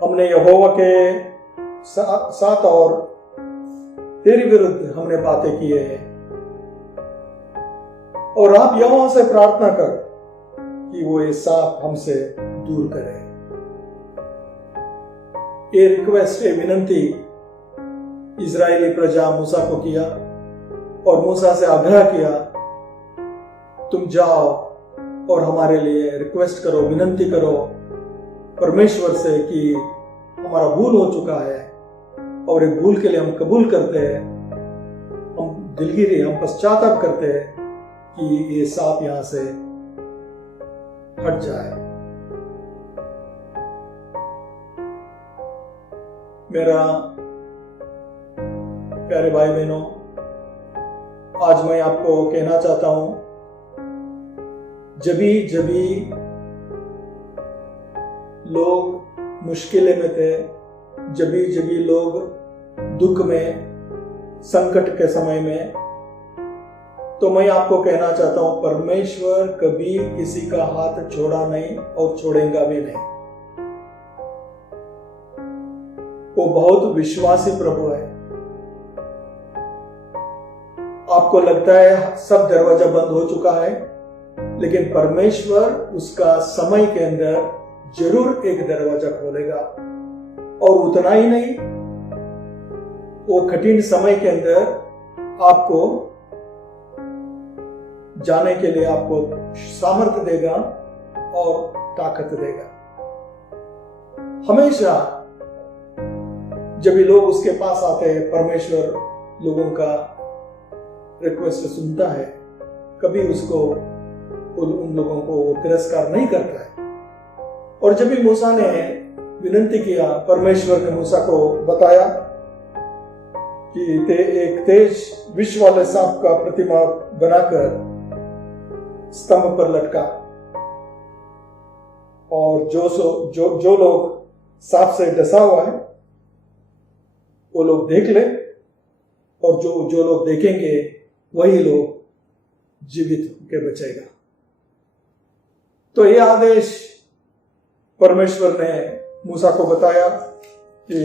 हमने यहोवा के साथ और तेरे विरुद्ध हमने बातें की है, और आप यहोवा से प्रार्थना कर कि वो ये सांप हमसे दूर करे। ये रिक्वेस्ट, ये विनंती इजरायली प्रजा मूसा को किया, और मूसा से आग्रह किया, तुम जाओ और हमारे लिए रिक्वेस्ट करो, विनंती करो परमेश्वर से कि हमारा भूल हो चुका है, और एक भूल के लिए हम कबूल करते हैं, हम दिलगिरी, हम पश्चाताप करते हैं कि ये सांप यहां से हट जाए। मेरा प्यारे भाई बहनों, आज मैं आपको कहना चाहता हूं, जभी लोग मुश्किलें में थे, जभी लोग दुख में संकट के समय में, तो मैं आपको कहना चाहता हूं, परमेश्वर कभी किसी का हाथ छोड़ा नहीं और छोड़ेगा भी नहीं। वो बहुत विश्वासी प्रभु है। आपको लगता है सब दरवाजा बंद हो चुका है, लेकिन परमेश्वर उसका समय के अंदर जरूर एक दरवाजा खोलेगा। और उतना ही नहीं, वो कठिन समय के अंदर आपको जाने के लिए आपको सामर्थ्य देगा और ताकत देगा। हमेशा जब भी लोग उसके पास आते हैं, परमेश्वर लोगों का रिक्वेस्ट सुनता है, कभी उसको उन लोगों को तिरस्कार नहीं करता है। और जब भी मूसा ने विनती किया, परमेश्वर ने मूसा को बताया कि एक तेज विष वाले सांप का प्रतिमा बनाकर स्तंभ पर लटका, और जो लोग सांप से डसा हुआ है वो लोग देख ले, और जो लोग देखेंगे वही लोग जीवित के बचेगा। तो ये आदेश परमेश्वर ने मूसा को बताया कि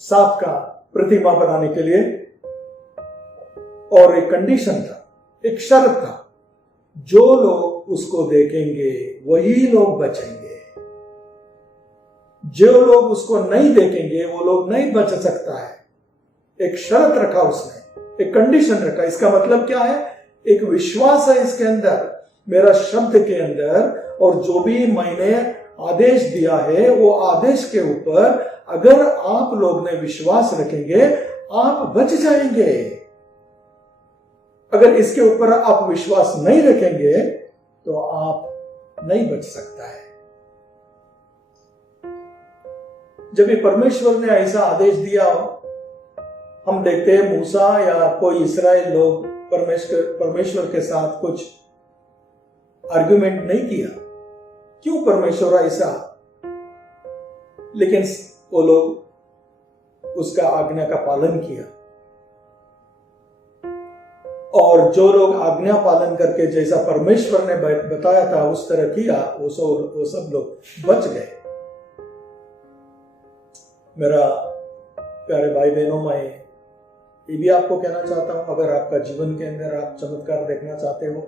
सांप का प्रतिमा बनाने के लिए, और एक कंडीशन था, एक शर्त था, जो लोग उसको देखेंगे वही लोग बचेंगे, जो लोग उसको नहीं देखेंगे वो लोग नहीं बच सकता है। एक शर्त रखा उसने, एक कंडीशन रखा। इसका मतलब क्या है? एक विश्वास है इसके अंदर, मेरा शब्द के अंदर, और जो भी मैंने आदेश दिया है वो आदेश के ऊपर अगर आप लोग ने विश्वास रखेंगे आप बच जाएंगे। अगर इसके ऊपर आप विश्वास नहीं रखेंगे तो आप नहीं बच सकता है। जब ये परमेश्वर ने ऐसा आदेश दिया, हम देखते हैं मूसा या कोई इस्राएल लोग परमेश्वर के साथ कुछ आर्गुमेंट नहीं किया। क्यों परमेश्वर ऐसा? लेकिन वो लोग उसका आज्ञा का पालन किया, और जो लोग आज्ञा पालन करके जैसा परमेश्वर ने बताया था उस तरह किया, वो सब लोग बच गए। मेरा प्यारे भाई बहनों, मैं ये भी आपको कहना चाहता हूं, अगर आपका जीवन के अंदर आप चमत्कार देखना चाहते हो,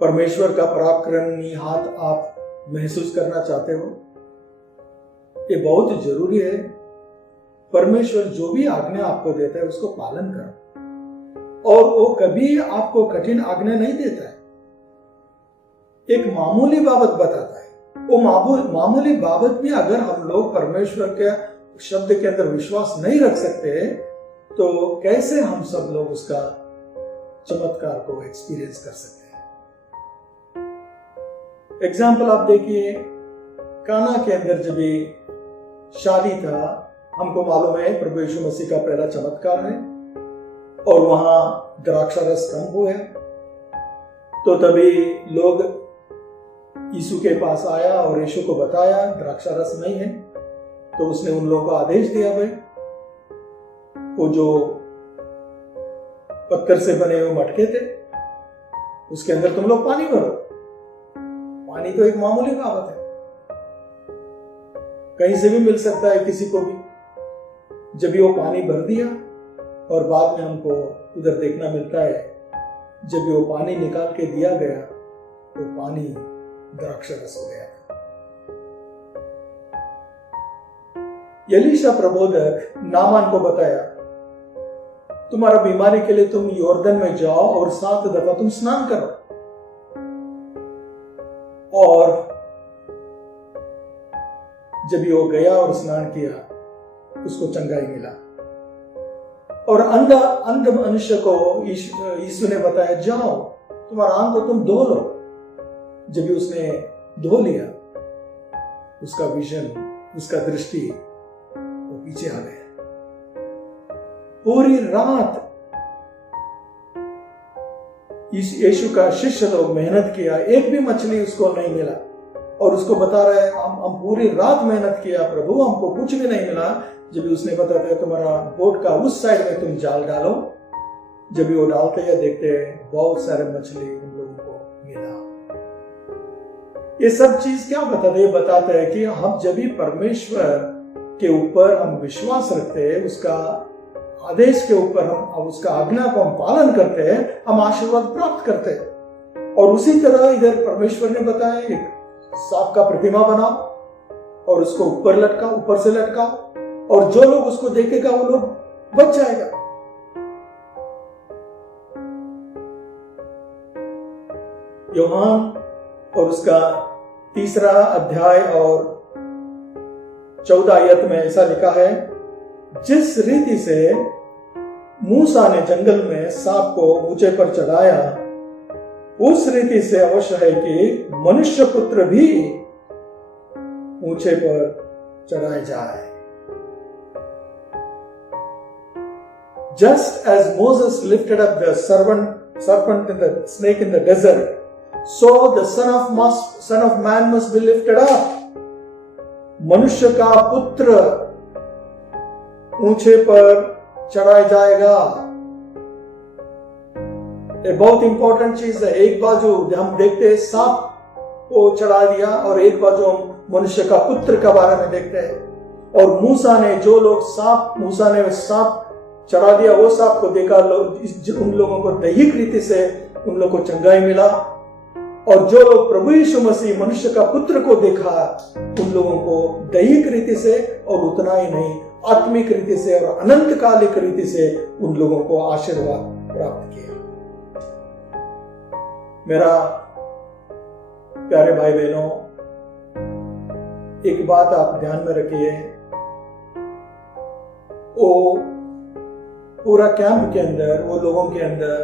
परमेश्वर का पराक्रमी हाथ आप महसूस करना चाहते हो, ये बहुत जरूरी है। परमेश्वर जो भी आज्ञा आपको देता है उसको पालन करो, और वो कभी आपको कठिन आज्ञा नहीं देता है। एक मामूली बाबत बताता है, वो मामूली बाबत भी अगर हम लोग परमेश्वर के शब्द के अंदर विश्वास नहीं रख सकते तो कैसे हम सब लोग उसका चमत्कार को एक्सपीरियंस कर सकते हैं। एग्जाम्पल आप देखिए, काना के अंदर जब शादी था, हमको मालूम है प्रभु यीशु मसीह का पहला चमत्कार है, और वहां द्राक्षारस कम हुआ, तो तभी लोग यीशु के पास आया और यीशु को बताया द्राक्षारस नहीं है। तो उसने उन लोगों को आदेश दिया, भाई वो जो पत्थर से बने हुए मटके थे उसके अंदर तुम लोग पानी भरो। पानी तो एक मामूली बात है, कहीं से भी मिल सकता है किसी को भी। जब वो पानी भर दिया, और बाद में हमको उधर देखना मिलता है जब वो पानी निकाल के दिया गया तो पानी द्राक्षारस हो गया। एलीशा प्रबोधक नामान को बताया, तुम्हारा बीमारी के लिए तुम यॉर्दन में जाओ और 7 दफा तुम स्नान करो, और जब वो गया और स्नान किया उसको चंगाई मिला। और अंध मनुष्य को यीशु ने बताया, जाओ तुम्हारा आंख को तुम धो लो। जब उसने धो लिया, उसका विजन, उसका दृष्टि वो पीछे आ गया। पूरी रात यीशु का शिष्य लोग मेहनत किया, एक भी मछली उसको नहीं मिला, और उसको बता रहा है हम पूरी रात मेहनत किया प्रभु, हमको कुछ भी नहीं मिला। जब भी उसने बताया तुम्हारा बोट का उस साइड में तुम जाल डालो, जब भी वो डालते हैं देखते हैं बहुत सारे मछली उन लोगों को मिला। ये सब चीज क्या बताते हैं? बताते हैं कि हम जब भी परमेश्वर के ऊपर हम विश्वास रखते हैं, उसका आदेश के ऊपर हम उसका आज्ञा को हम पालन करते हैं, हम आशीर्वाद प्राप्त करते हैं। और उसी तरह इधर परमेश्वर ने बताया एक सांप का प्रतिमा बनाओ और उसको ऊपर लटकाओ, ऊपर से लटकाओ, और जो लोग उसको देखेगा वो लोग बच जाएगा। यूहन्ना और उसका 3 अध्याय और 14 आयत में ऐसा लिखा है, जिस रीति से मूसा ने जंगल में सांप को ऊंचे पर चढ़ाया, उस रीति से अवश्य है कि मनुष्य पुत्र भी ऊंचे पर चढ़ाए जाए। Just as Moses lifted up the serpent in the snake in the desert, so the Son of Man must be lifted up. मनुष्य का पुत्र ऊंचे पर चढ़ाया जाएगा। ये बहुत इंपॉर्टेंट चीज है। एक बाजू हम देखते हैं सांप को चढ़ा दिया, और एक बाजू हम मनुष्य का पुत्र के बारे में देखते हैं। और मूसा ने सांप चढ़ा दिया, वो सांप को देखा, उन लोगों को दैहिक रीति से उन लोगों को चंगाई मिला। और जो लोग प्रभु यीशु मसीह मनुष्य का पुत्र को देखा, उन लोगों को दैहिक रीति से, और उतना ही नहीं आत्मिक रीति से और अनंतकालिक रीति से उन लोगों को आशीर्वाद प्राप्त किया। मेरा प्यारे भाई बहनों, एक बात आप ध्यान में रखिए, वो पूरा कैंप के अंदर, वो लोगों के अंदर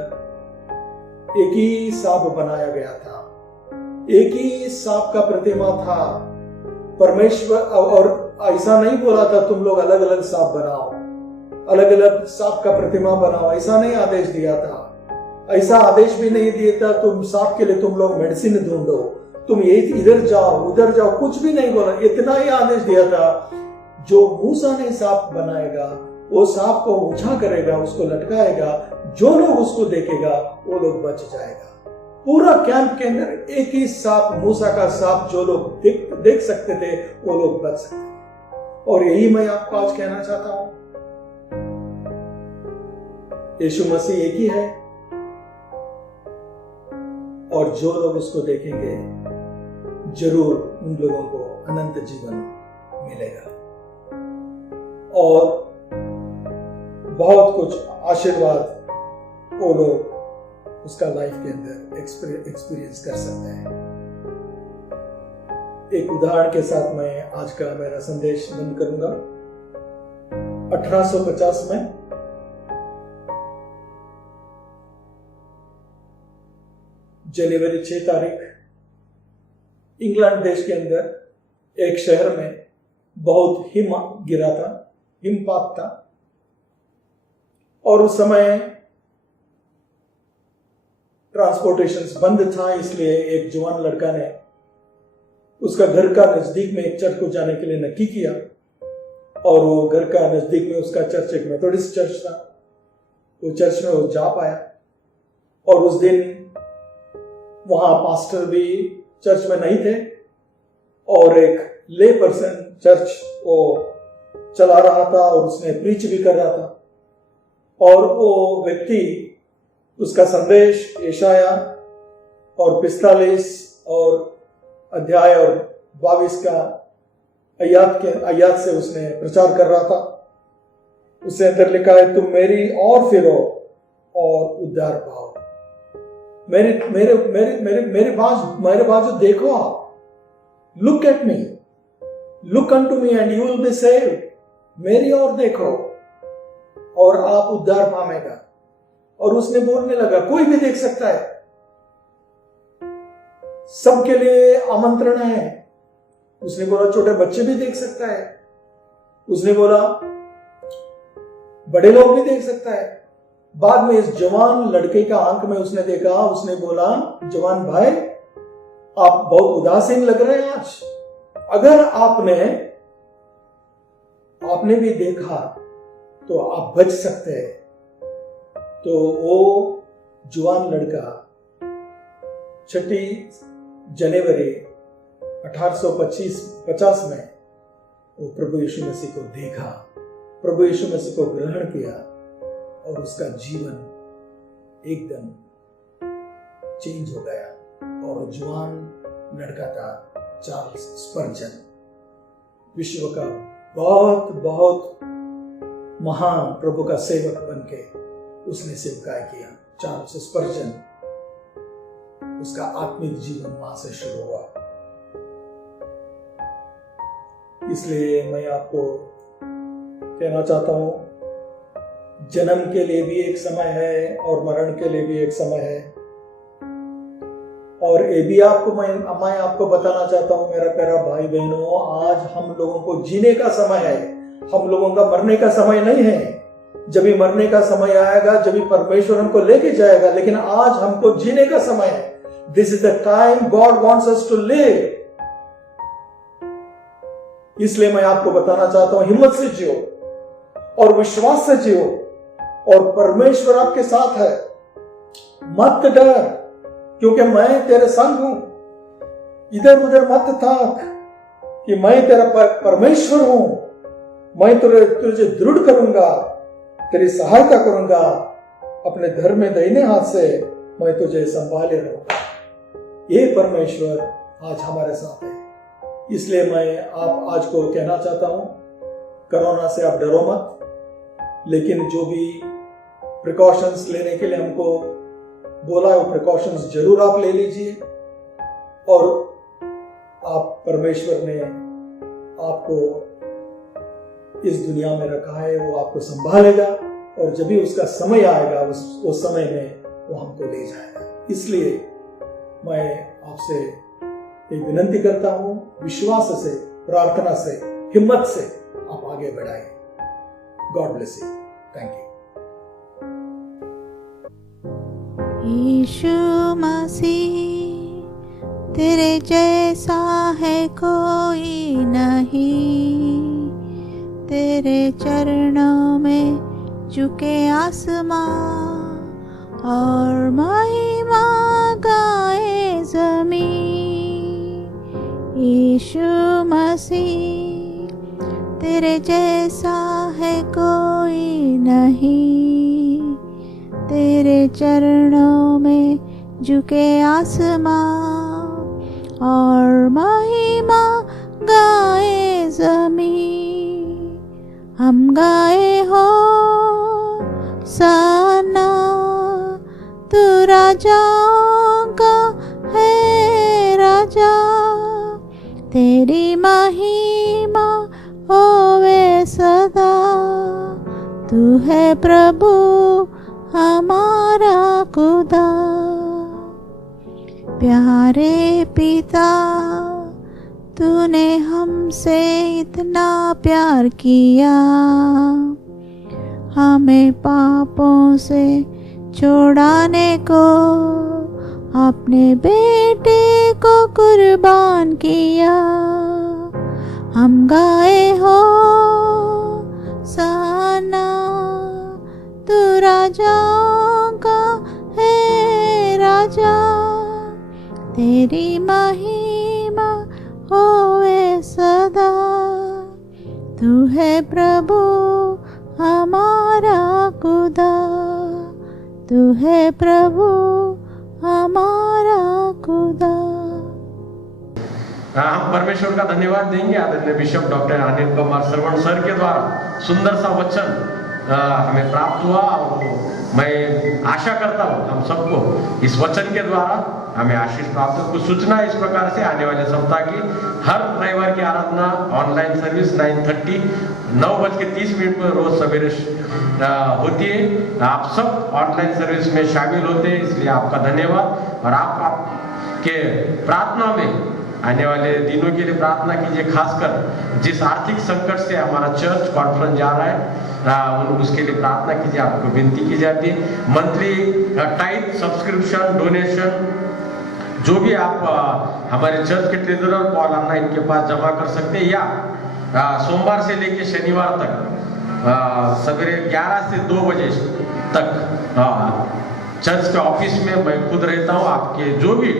एक ही सांप बनाया गया था, एक ही सांप का प्रतिमा था। परमेश्वर और ऐसा नहीं बोला था तुम लोग अलग अलग सांप बनाओ, अलग अलग सांप का प्रतिमा बनाओ, ऐसा नहीं आदेश दिया था। ऐसा आदेश भी नहीं दिया था तुम सांप के लिए तुम लोग मेडिसिन ढूंढो, तुम ये इधर जाओ उधर जाओ, कुछ भी नहीं बोला। इतना ही आदेश दिया था, जो मूसा ने सांप बनाएगा वो सांप को ऊंचा करेगा, उसको लटकाएगा, जो लोग उसको देखेगा वो लोग बच जाएगा। पूरा कैंप के अंदर एक ही सांप, मूसा का सांप, जो लोग देख सकते थे वो लोग बच सकते। और यही मैं आपको आज कहना चाहता हूं, यीशु मसीह एक ही है, और जो लोग उसको देखेंगे जरूर उन लोगों को अनंत जीवन मिलेगा और बहुत कुछ आशीर्वाद वो लोग उसका लाइफ के अंदर एक्सपीरियंस कर सकते हैं। एक उदाहरण के साथ मैं आज का मेरा संदेश बंद करूंगा। 1850 में जनवरी 6 तारीख इंग्लैंड देश के अंदर एक शहर में बहुत हिम गिरा था, हिमपात था, और उस समय ट्रांसपोर्टेशन बंद था। इसलिए एक जवान लड़का ने उसका घर का नजदीक में एक चर्च को जाने के लिए नक्की किया, और वो घर का नजदीक में उसका चर्च एक मेथोडिस्ट चर्च था। वो चर्च में वो जा पाया, और उस दिन वहां पास्टर भी चर्च में नहीं थे, और एक ले पर्सन चर्च वो चला रहा था और उसने प्रीच भी कर रहा था। और वो व्यक्ति उसका संदेश यशाया और 45 और अध्याय और 22 का आयत से उसने प्रचार कर रहा था। उससे अंदर लिखा है, तुम मेरी और फिरो और उद्धार पाओ। मेरे बाजू देखो आप, look at me, look unto me and you will be saved. मेरी ओर देखो और आप उद्धार पाएगा। और उसने बोलने लगा, कोई भी देख सकता है, सबके लिए आमंत्रण है। उसने बोला छोटे बच्चे भी देख सकता है, उसने बोला बड़े लोग भी देख सकता है। बाद में इस जवान लड़के का आंख में उसने देखा, उसने बोला, जवान भाई आप बहुत उदासीन लग रहे हैं आज। अगर आपने भी देखा तो आप बच सकते हैं। तो वो जवान लड़का 6 जनवरी 1850 में वो प्रभु यीशु मसीह को देखा, प्रभु यीशु मसीह को ग्रहण किया और उसका जीवन एकदम चेंज हो गया। और जवान लड़का था चार्ल्स स्पर्जन, विश्व का बहुत बहुत महान प्रभु का सेवक बनके उसने सेवकाई किया। चार्ल्स स्पर्जन, उसका आत्मिक जीवन वहां से शुरू हुआ। इसलिए मैं आपको कहना चाहता हूं, जन्म के लिए भी एक समय है और मरण के लिए भी एक समय है। और ये भी मैं आपको बताना चाहता हूं मेरा प्यारा भाई बहनों, आज हम लोगों को जीने का समय है, हम लोगों का मरने का समय नहीं है। जब भी मरने का समय आएगा, जब भी परमेश्वर हमको लेके जाएगा, लेकिन आज हमको जीने का समय है। This is the time God wants us to live. इसलिए मैं आपको बताना चाहता हूं, हिम्मत से जियो और विश्वास से जियो और परमेश्वर आपके साथ है। मत डर, क्योंकि मैं तेरे संग हूं। इधर उधर मत ताक कि मैं तेरा परमेश्वर हूं। मैं तुझे दृढ़ करूंगा, तेरी सहायता करूंगा, अपने धर्म में दाहिने हाथ से मैं तुझे संभाले रहूंगा। ये परमेश्वर आज हमारे साथ है। इसलिए मैं आप आज को कहना चाहता हूं, कोरोना से आप डरो मत, लेकिन जो भी प्रिकॉशंस लेने के लिए हमको बोला है वो प्रिकॉशंस जरूर आप ले लीजिए। और आप परमेश्वर ने आपको इस दुनिया में रखा है, वो आपको संभालेगा और जब भी उसका समय आएगा उस समय में वो हमको ले जाएगा। इसलिए मैं आपसे एक विनंती करता हूं, विश्वास से, प्रार्थना से, हिम्मत से आप आगे बढ़ाइए। God bless you. Thank you. यीशु मसीह तेरे जैसा है कोई नहीं, तेरे चरणों में झुके आसमां और महिमा गाए ज़मीन। यीशु मसीह तेरे जैसा है कोई नहीं, तेरे चरणों में झुके आसमां और महिमा गाए ज़मीन। हम गाए हो सना, तू राजाओं का है राजा, तेरी महिमा होवे सदा। तू है प्रभु हमारा खुदा। प्यारे पिता, तूने हमसे इतना प्यार किया, हमें पापों से छुड़ाने को अपने बेटे को कुर्बान किया। हम गाए हो सना, तू राजाओं का है राजा, तेरी महिमा होवे सदा। तू है प्रभु हमारा खुदा, तू है प्रभु हमारा खुदा। हम परमेश्वर का धन्यवाद देंगे आदरणीय बिशप डॉक्टर अनिल कुमार श्रवण सर के द्वारा सुंदर सा वचन हमें प्राप्त हुआ। और मैं आशा करता हूँ हम सबको इस वचन के द्वारा हमें आशीष प्राप्त हो। कुछ सूचना इस प्रकार से, आने वाले सप्ताह की हर रविवार की आराधना ऑनलाइन सर्विस 9:30 पर रोज सवेरे होती है। आप सब ऑनलाइन सर्विस में शामिल होते हैं, इसलिए आपका धन्यवाद। और आपके प्रार्थना में आने वाले दिनों के लिए प्रार्थना कीजिए। खासकर जिस आर्थिक संकट से हमारा चर्च कॉन्फ्रेंस जा रहा है उसके लिए प्रार्थना कीजिए, आपको विनती की जाती है। मंथली टाइप, सब्सक्रिप्शन, डोनेशन जो भी आप हमारे चर्च के ट्रेजरर पॉल अन्ना इनके पास जमा कर सकते हैं, या सोमवार से लेके शनिवार तक सवेरे 11 से 2 बजे तक चर्च के ऑफिस में मैं खुद रहता हूँ। आपके जो भी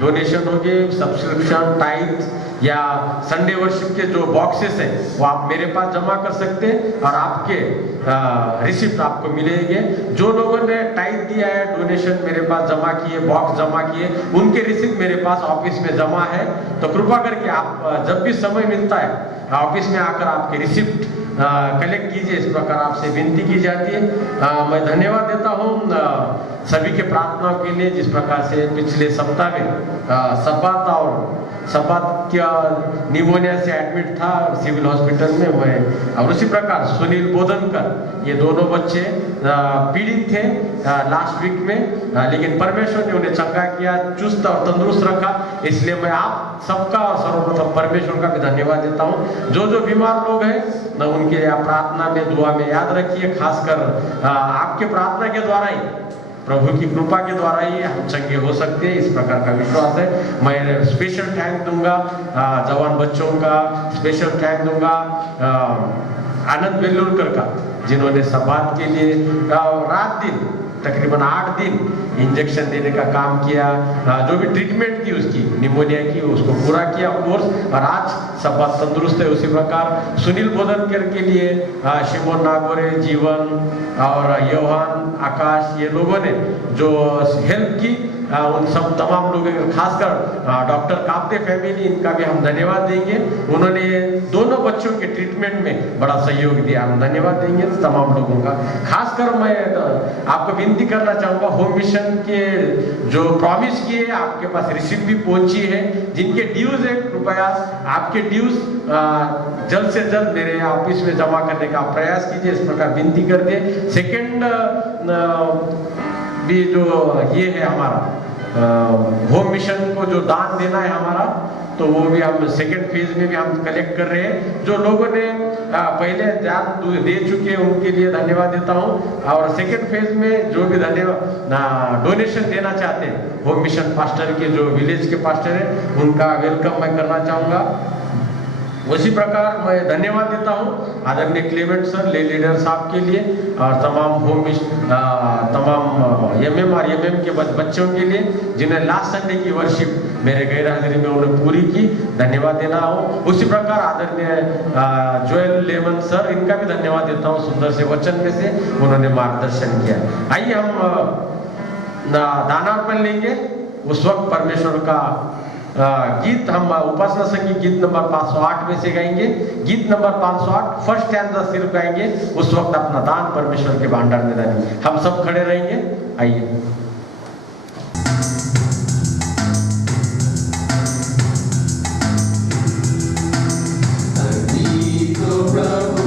डोनेशन होंगे, सब्सक्रिप्शन, टाइट या संडे वर्शिप के जो बॉक्सेस हैं वो आप मेरे पास जमा कर सकते हैं और आपके रिसिप्ट आपको मिलेंगे। जो लोगों ने टाइट दिया है, डोनेशन मेरे पास जमा किए, बॉक्स जमा किए, उनके रिसिप्ट मेरे पास ऑफिस में जमा है। तो कृपा करके आप जब भी समय मिलता है ऑफिस में आकर आपके रिसिप्ट कलेक्ट कीजिए, इस प्रकार आपसे विनती की जाती है। मैं धन्यवाद देता हूँ सभी के प्रार्थनाओं के लिए। जिस प्रकार से पिछले सप्ताह में सब्बात और सब्बात क्या निमोनिया से एडमिट था सिविल हॉस्पिटल में, मैं और उसी प्रकार सुनील बोधनकर, ये दोनों बच्चे पीड़ित थे लास्ट वीक में, लेकिन परमेश्वर ने उन्हें चंगा किया, चुस्त और तंदुरुस्त रखा। इसलिए मैं आप सबका और सर्वप्रथम परमेश्वर का भी धन्यवाद देता हूँ। जो बीमार लोग हैं न उनके प्रार्थना में, दुआ में याद रखिए। खासकर आपके प्रार्थना के द्वारा ही, प्रभु की कृपा के द्वारा ही हम चंगे हो सकते हैं, इस प्रकार का विश्वास है। मैं स्पेशल थैंक दूंगा जवान बच्चों का, स्पेशल थैंक दूंगा आनंद बेलुरकर का, जिन्होंने सब्बात के लिए रात दिन तकरीबन 8 दिन इंजेक्शन देने का काम किया। जो भी ट्रीटमेंट थी उसकी निमोनिया की, उसको पूरा किया कोर्स, और आज सब्बात तंदुरुस्त है। उसी प्रकार सुनील बोधनकर के लिए शिमोन नागोरे, जीवन और योहान, आकाश, ये लोगों ने जो हेल्प की, उन सब तमाम लोगों, खासकर डॉक्टर काप्ते फैमिली, इनका भी हम धन्यवाद देंगे। उन्होंने दोनों बच्चों के ट्रीटमेंट में बड़ा सहयोग दिया, हम धन्यवाद देंगे तमाम लोगों का। खासकर मैं आपको विनती करना चाहूँगा, होम मिशन के जो प्रॉमिस किए आपके पास रिसिप्ट भी पहुंची है। जिनके ड्यूज है, कृपया आपके ड्यूज जल्द से जल्द मेरे ऑफिस में जमा करने का प्रयास कीजिए, इस प्रकार विनती कर दे। सेकेंड भी जो ये है हमारा होम मिशन को जो दान देना है हमारा, तो वो भी हम सेकेंड फेज में भी हम कलेक्ट कर रहे हैं। जो लोगों ने पहले दान दे चुके हैं उनके लिए धन्यवाद देता हूँ, और सेकेंड फेज में जो भी धन्यवाद डोनेशन देना चाहते हैं होम मिशन पास्टर के, जो विलेज के पास्टर है, उनका वेलकम मैं करना चाहूँगा। उसी प्रकार मैं धन्यवाद देता हूँ आदरणीय क्लेमेंट सर, ले लीडर साहब के लिए, और तमाम तमाम एमएम और एमएम के बच्चों के लिए, जिन्हें लास्ट संडे की वर्शिप मेरे गैर हाजिरी में उन्होंने पूरी की, धन्यवाद देना हूँ। उसी प्रकार आदरणीय जोएल लेमन सर, इनका भी धन्यवाद देता हूँ, सुंदर से वचन में से उन्होंने मार्गदर्शन किया। आइए हम दानार्पण लेंगे। उस वक्त परमेश्वर का गीत हम उपासना संगीत गीत नंबर 508 में से गाएंगे। गीत नंबर 508 फर्स्ट स्टैंजा सिर्फ गाएंगे। उस वक्त अपना दान परमेश्वर के भंडार में देंगे। हम सब खड़े रहेंगे, आइए। Prabhu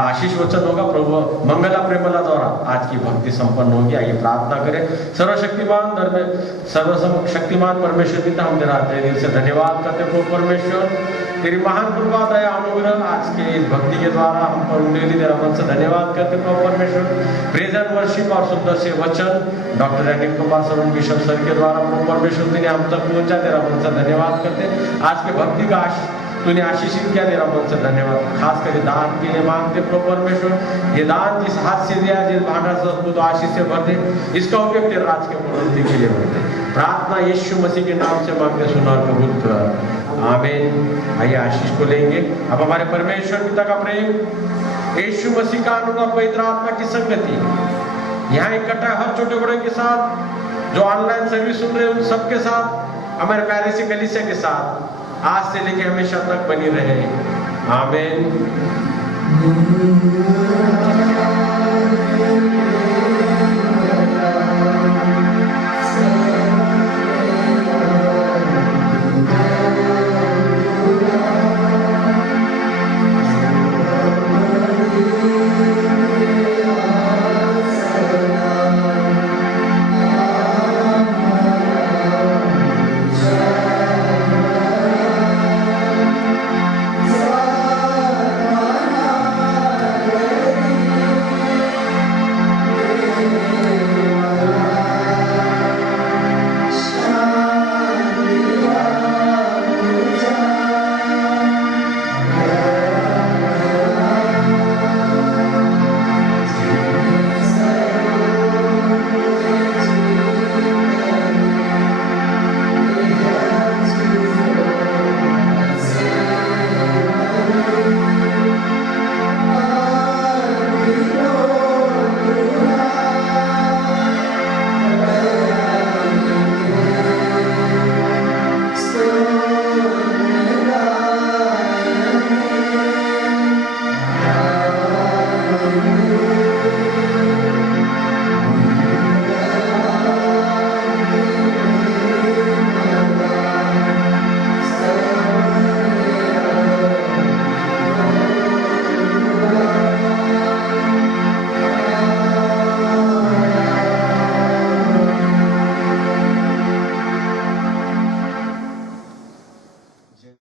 आशीष वचन होगा प्रभु मंगला प्रेमला द्वारा आज की भक्ति संपन्न होगी। आइए प्रार्थना करें। सर्वशक्तिमान परमेश्वर पिता, हम तेरा तहे दिल से धन्यवाद करते प्रभु परमेश्वर, तेरी महान कृपा दया अनुग्रह आज के इस भक्ति के द्वारा हम पर उंडेली तेरा मन से धन्यवाद करते प्रभु परमेश्वर। प्रेज एंड वर्शिप और सुंदर से वचन doctor Anil Kumar sir bishop sir के द्वारा प्रभु परमेश्वर ने हम तक पहुंचा, तेरा मन से धन्यवाद करते। आज के भक्ति का तूने आशीषित किया, तेरा मन से धन्यवाद। खास कर दान के लिए मांगते प्रभु परमेश्वर, ये दान जिस हाथ से दिया, जिस भांडा से उसको तो आशीष से भर दे, इसका उपयोग तेरे राज के पूर्ति के लिए होते। प्रार्थना यीशु मसीह के नाम से मांगते, सुना और कबूल कर, आमीन। आइए आशीष को लेंगे। अब हमारे परमेश्वर पिता का प्रेम, यीशु मसीह का अनुग्रह, पवित्र आत्मा की संगति यहाँ इकट्ठा हर छोटे बड़े के साथ, जो ऑनलाइन सर्विस सुन रहे हैं उन सबके साथ, हमारे प्यारे से कलीसिया के साथ आज से लेकर हमेशा तक बनी रहे, आमीन।